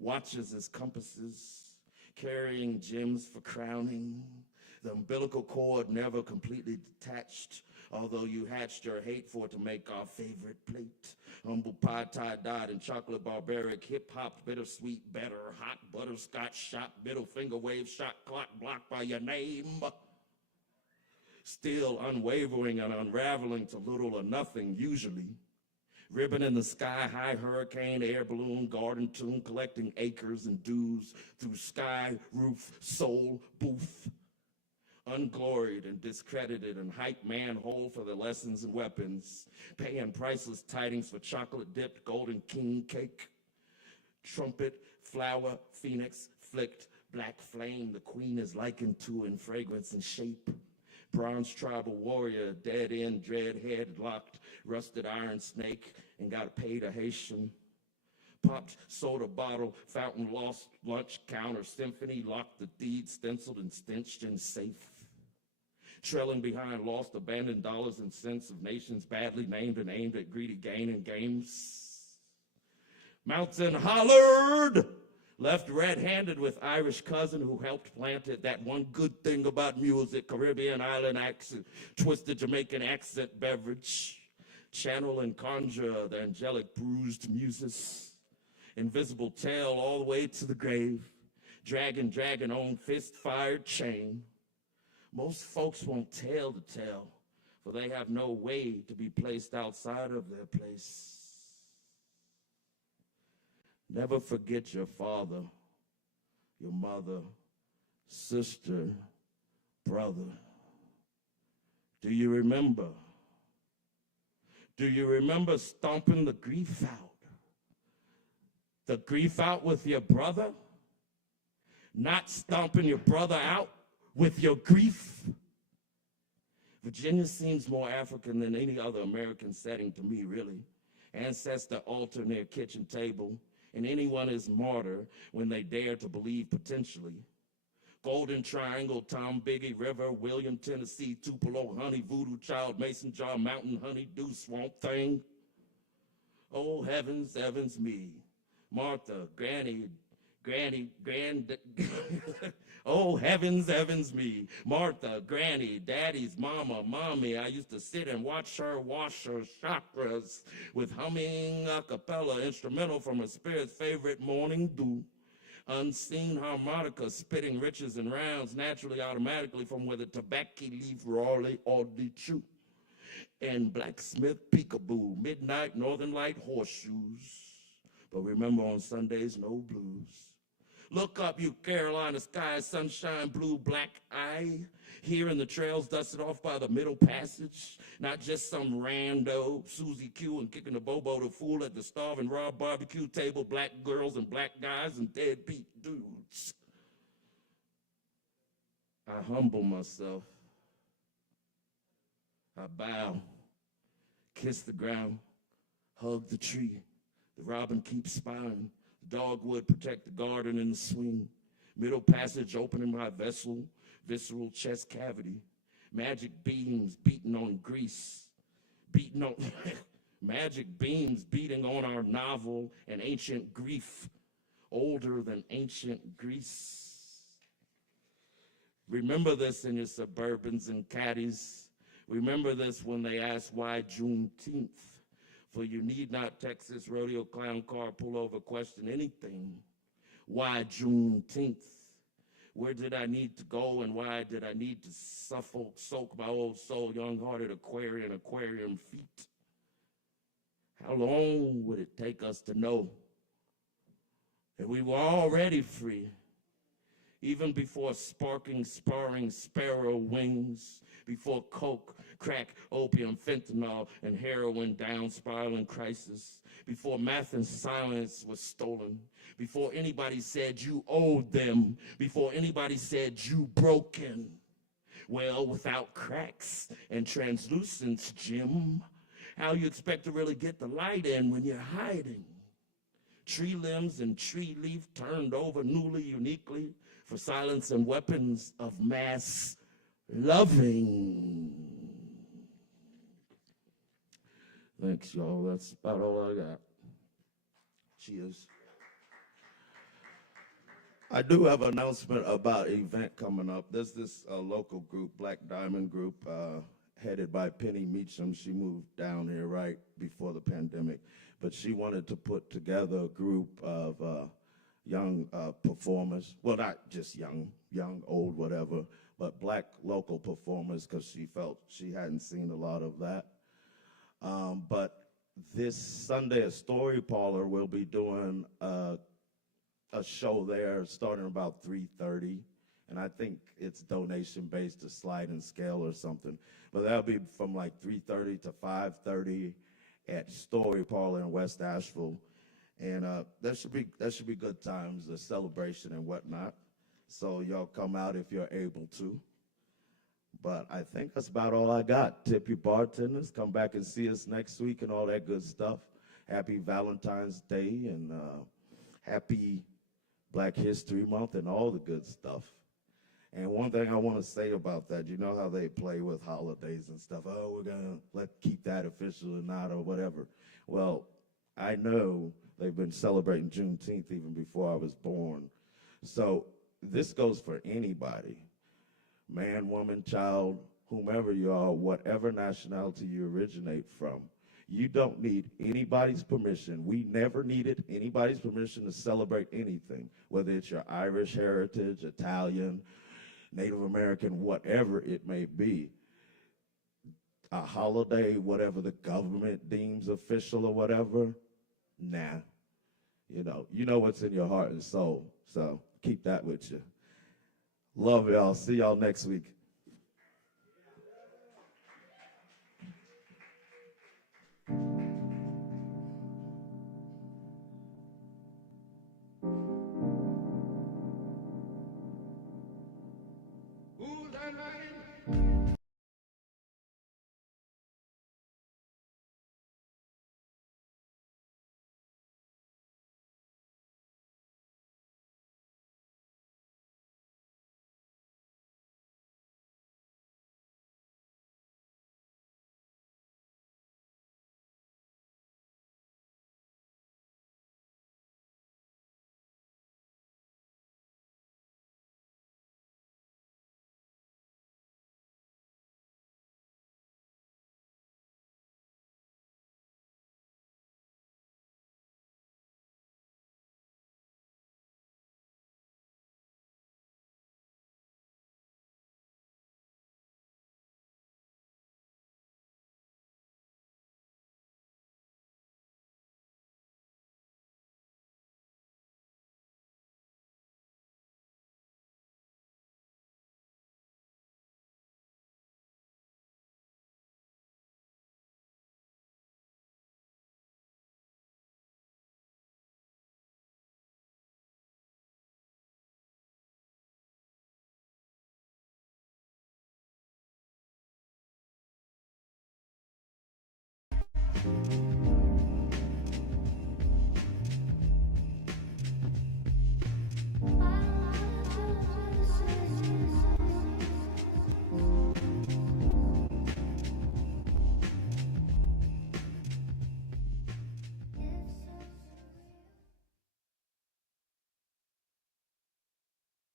Watches as compasses, carrying gems for crowning. The umbilical cord never completely detached, although you hatched your hate for it to make our favorite plate. Humble pie, tie-dyed, and chocolate barbaric, hip-hop, bittersweet, better, hot butterscotch shot, middle finger wave, shot clock blocked by your name. Still unwavering and unraveling to little or nothing, usually. Ribbon in the sky, high hurricane, air balloon, garden tune, collecting acres and dues through sky, roof, soul, booth. Ungloried and discredited and hype manhole for the lessons and weapons. Paying priceless tidings for chocolate-dipped golden king cake. Trumpet, flower, phoenix, flicked, black flame the queen is likened to in fragrance and shape. Bronze tribal warrior, dead end, dread head locked, rusted iron snake, and got paid a Haitian. Popped soda bottle, fountain lost, lunch counter, symphony, locked the deed, stenciled and stenched in safe. Trailing behind lost, abandoned dollars and cents of nations badly named and aimed at greedy gain and games. Mountain hollered! Left red-handed with Irish cousin who helped plant it. That one good thing about music, Caribbean island accent, twisted Jamaican accent beverage. Channel and conjure the angelic bruised muses. Invisible tail all the way to the grave. Dragon on fist-fired chain. Most folks won't tell the tale, for they have no way to be placed outside of their place. Never forget your father, your mother, sister, brother. Do you remember? Do you remember stomping the grief out? The grief out with your brother? Not stomping your brother out with your grief? Virginia seems more African than any other American setting to me, really. Ancestor altar near kitchen table. And anyone is martyr when they dare to believe potentially. Golden Triangle, Tom Biggie, River, William, Tennessee, Tupelo, Honey, Voodoo Child, Mason Jar, Mountain, Honey, Dew, Swamp Thing. Oh, heavens, Evans, me. Martha, Granny, oh, heavens, Evans, me. Martha, Granny, Daddy's mama, Mommy. I used to sit and watch her wash her chakras with humming a cappella instrumental from her spirit's favorite morning dew. Unseen harmonica spitting riches and rounds naturally, automatically from where the tobacco leaf rawly oddly chew. And blacksmith peekaboo, midnight northern light horseshoes. But remember on Sundays, no blues. Look up, you Carolina skies, sunshine, blue, black eye. Here in the trails dusted off by the middle passage. Not just some rando, Susie Q and kicking the bobo to fool at the starving raw barbecue table, black girls and black guys and deadbeat dudes. I humble myself. I bow, kiss the ground, hug the tree. The robin keeps spying. The dogwood protect the garden and the swing. Middle passage opening my vessel, visceral chest cavity. Magic beams beating on grease. Magic beams beating on our novel and ancient grief. Older than ancient Greece. Remember this in your Suburbans and caddies. Remember this when they ask why Juneteenth. For you need not Texas rodeo clown car pull over question anything. Why Juneteenth? Where did I need to go and why did I need to soak my old soul, young-hearted aquarium feet? How long would it take us to know that we were already free? even before sparking, sparring sparrow wings, before coke, crack, opium, fentanyl, and heroin down spiraling crisis, before math and science was stolen, before anybody said you owed them, before anybody said you broken. Well, without cracks and translucence, Jim, how you expect to really get the light in when you're hiding? Tree limbs and tree leaf turned over newly, uniquely, for silence and weapons of mass loving. Thanks, y'all. That's about all I got. Cheers. I do have an announcement about an event coming up. There's this local group, Black Diamond Group, headed by Penny Meacham. She moved down here right before the pandemic, but she wanted to put together a group of young performers. Well, not just young, old, whatever, but Black local performers, because she felt she hadn't seen a lot of that. But this Sunday at Story Parlor, we'll be doing a show there starting about 3:30, and I think it's donation based to slide and scale or something. But that'll be from like 3:30 to 5:30 at Story Parlor in West Asheville, and that should be good times, a celebration and whatnot. So y'all come out if you're able to. But I think that's about all I got. Tip your bartenders, come back and see us next week and all that good stuff. Happy Valentine's Day and happy Black History Month and all the good stuff. And one thing I want to say about that, you know how they play with holidays and stuff. Oh, we're going to keep that official or not or whatever. Well, I know they've been celebrating Juneteenth even before I was born. So this goes for anybody, man, woman, child, whomever you are, whatever nationality you originate from. You don't need anybody's permission. We never needed anybody's permission to celebrate anything, whether it's your Irish heritage, Italian, Native American, whatever it may be. A holiday, whatever the government deems official or whatever, nah. You know what's in your heart and soul, so keep that with you. Love y'all. See y'all next week.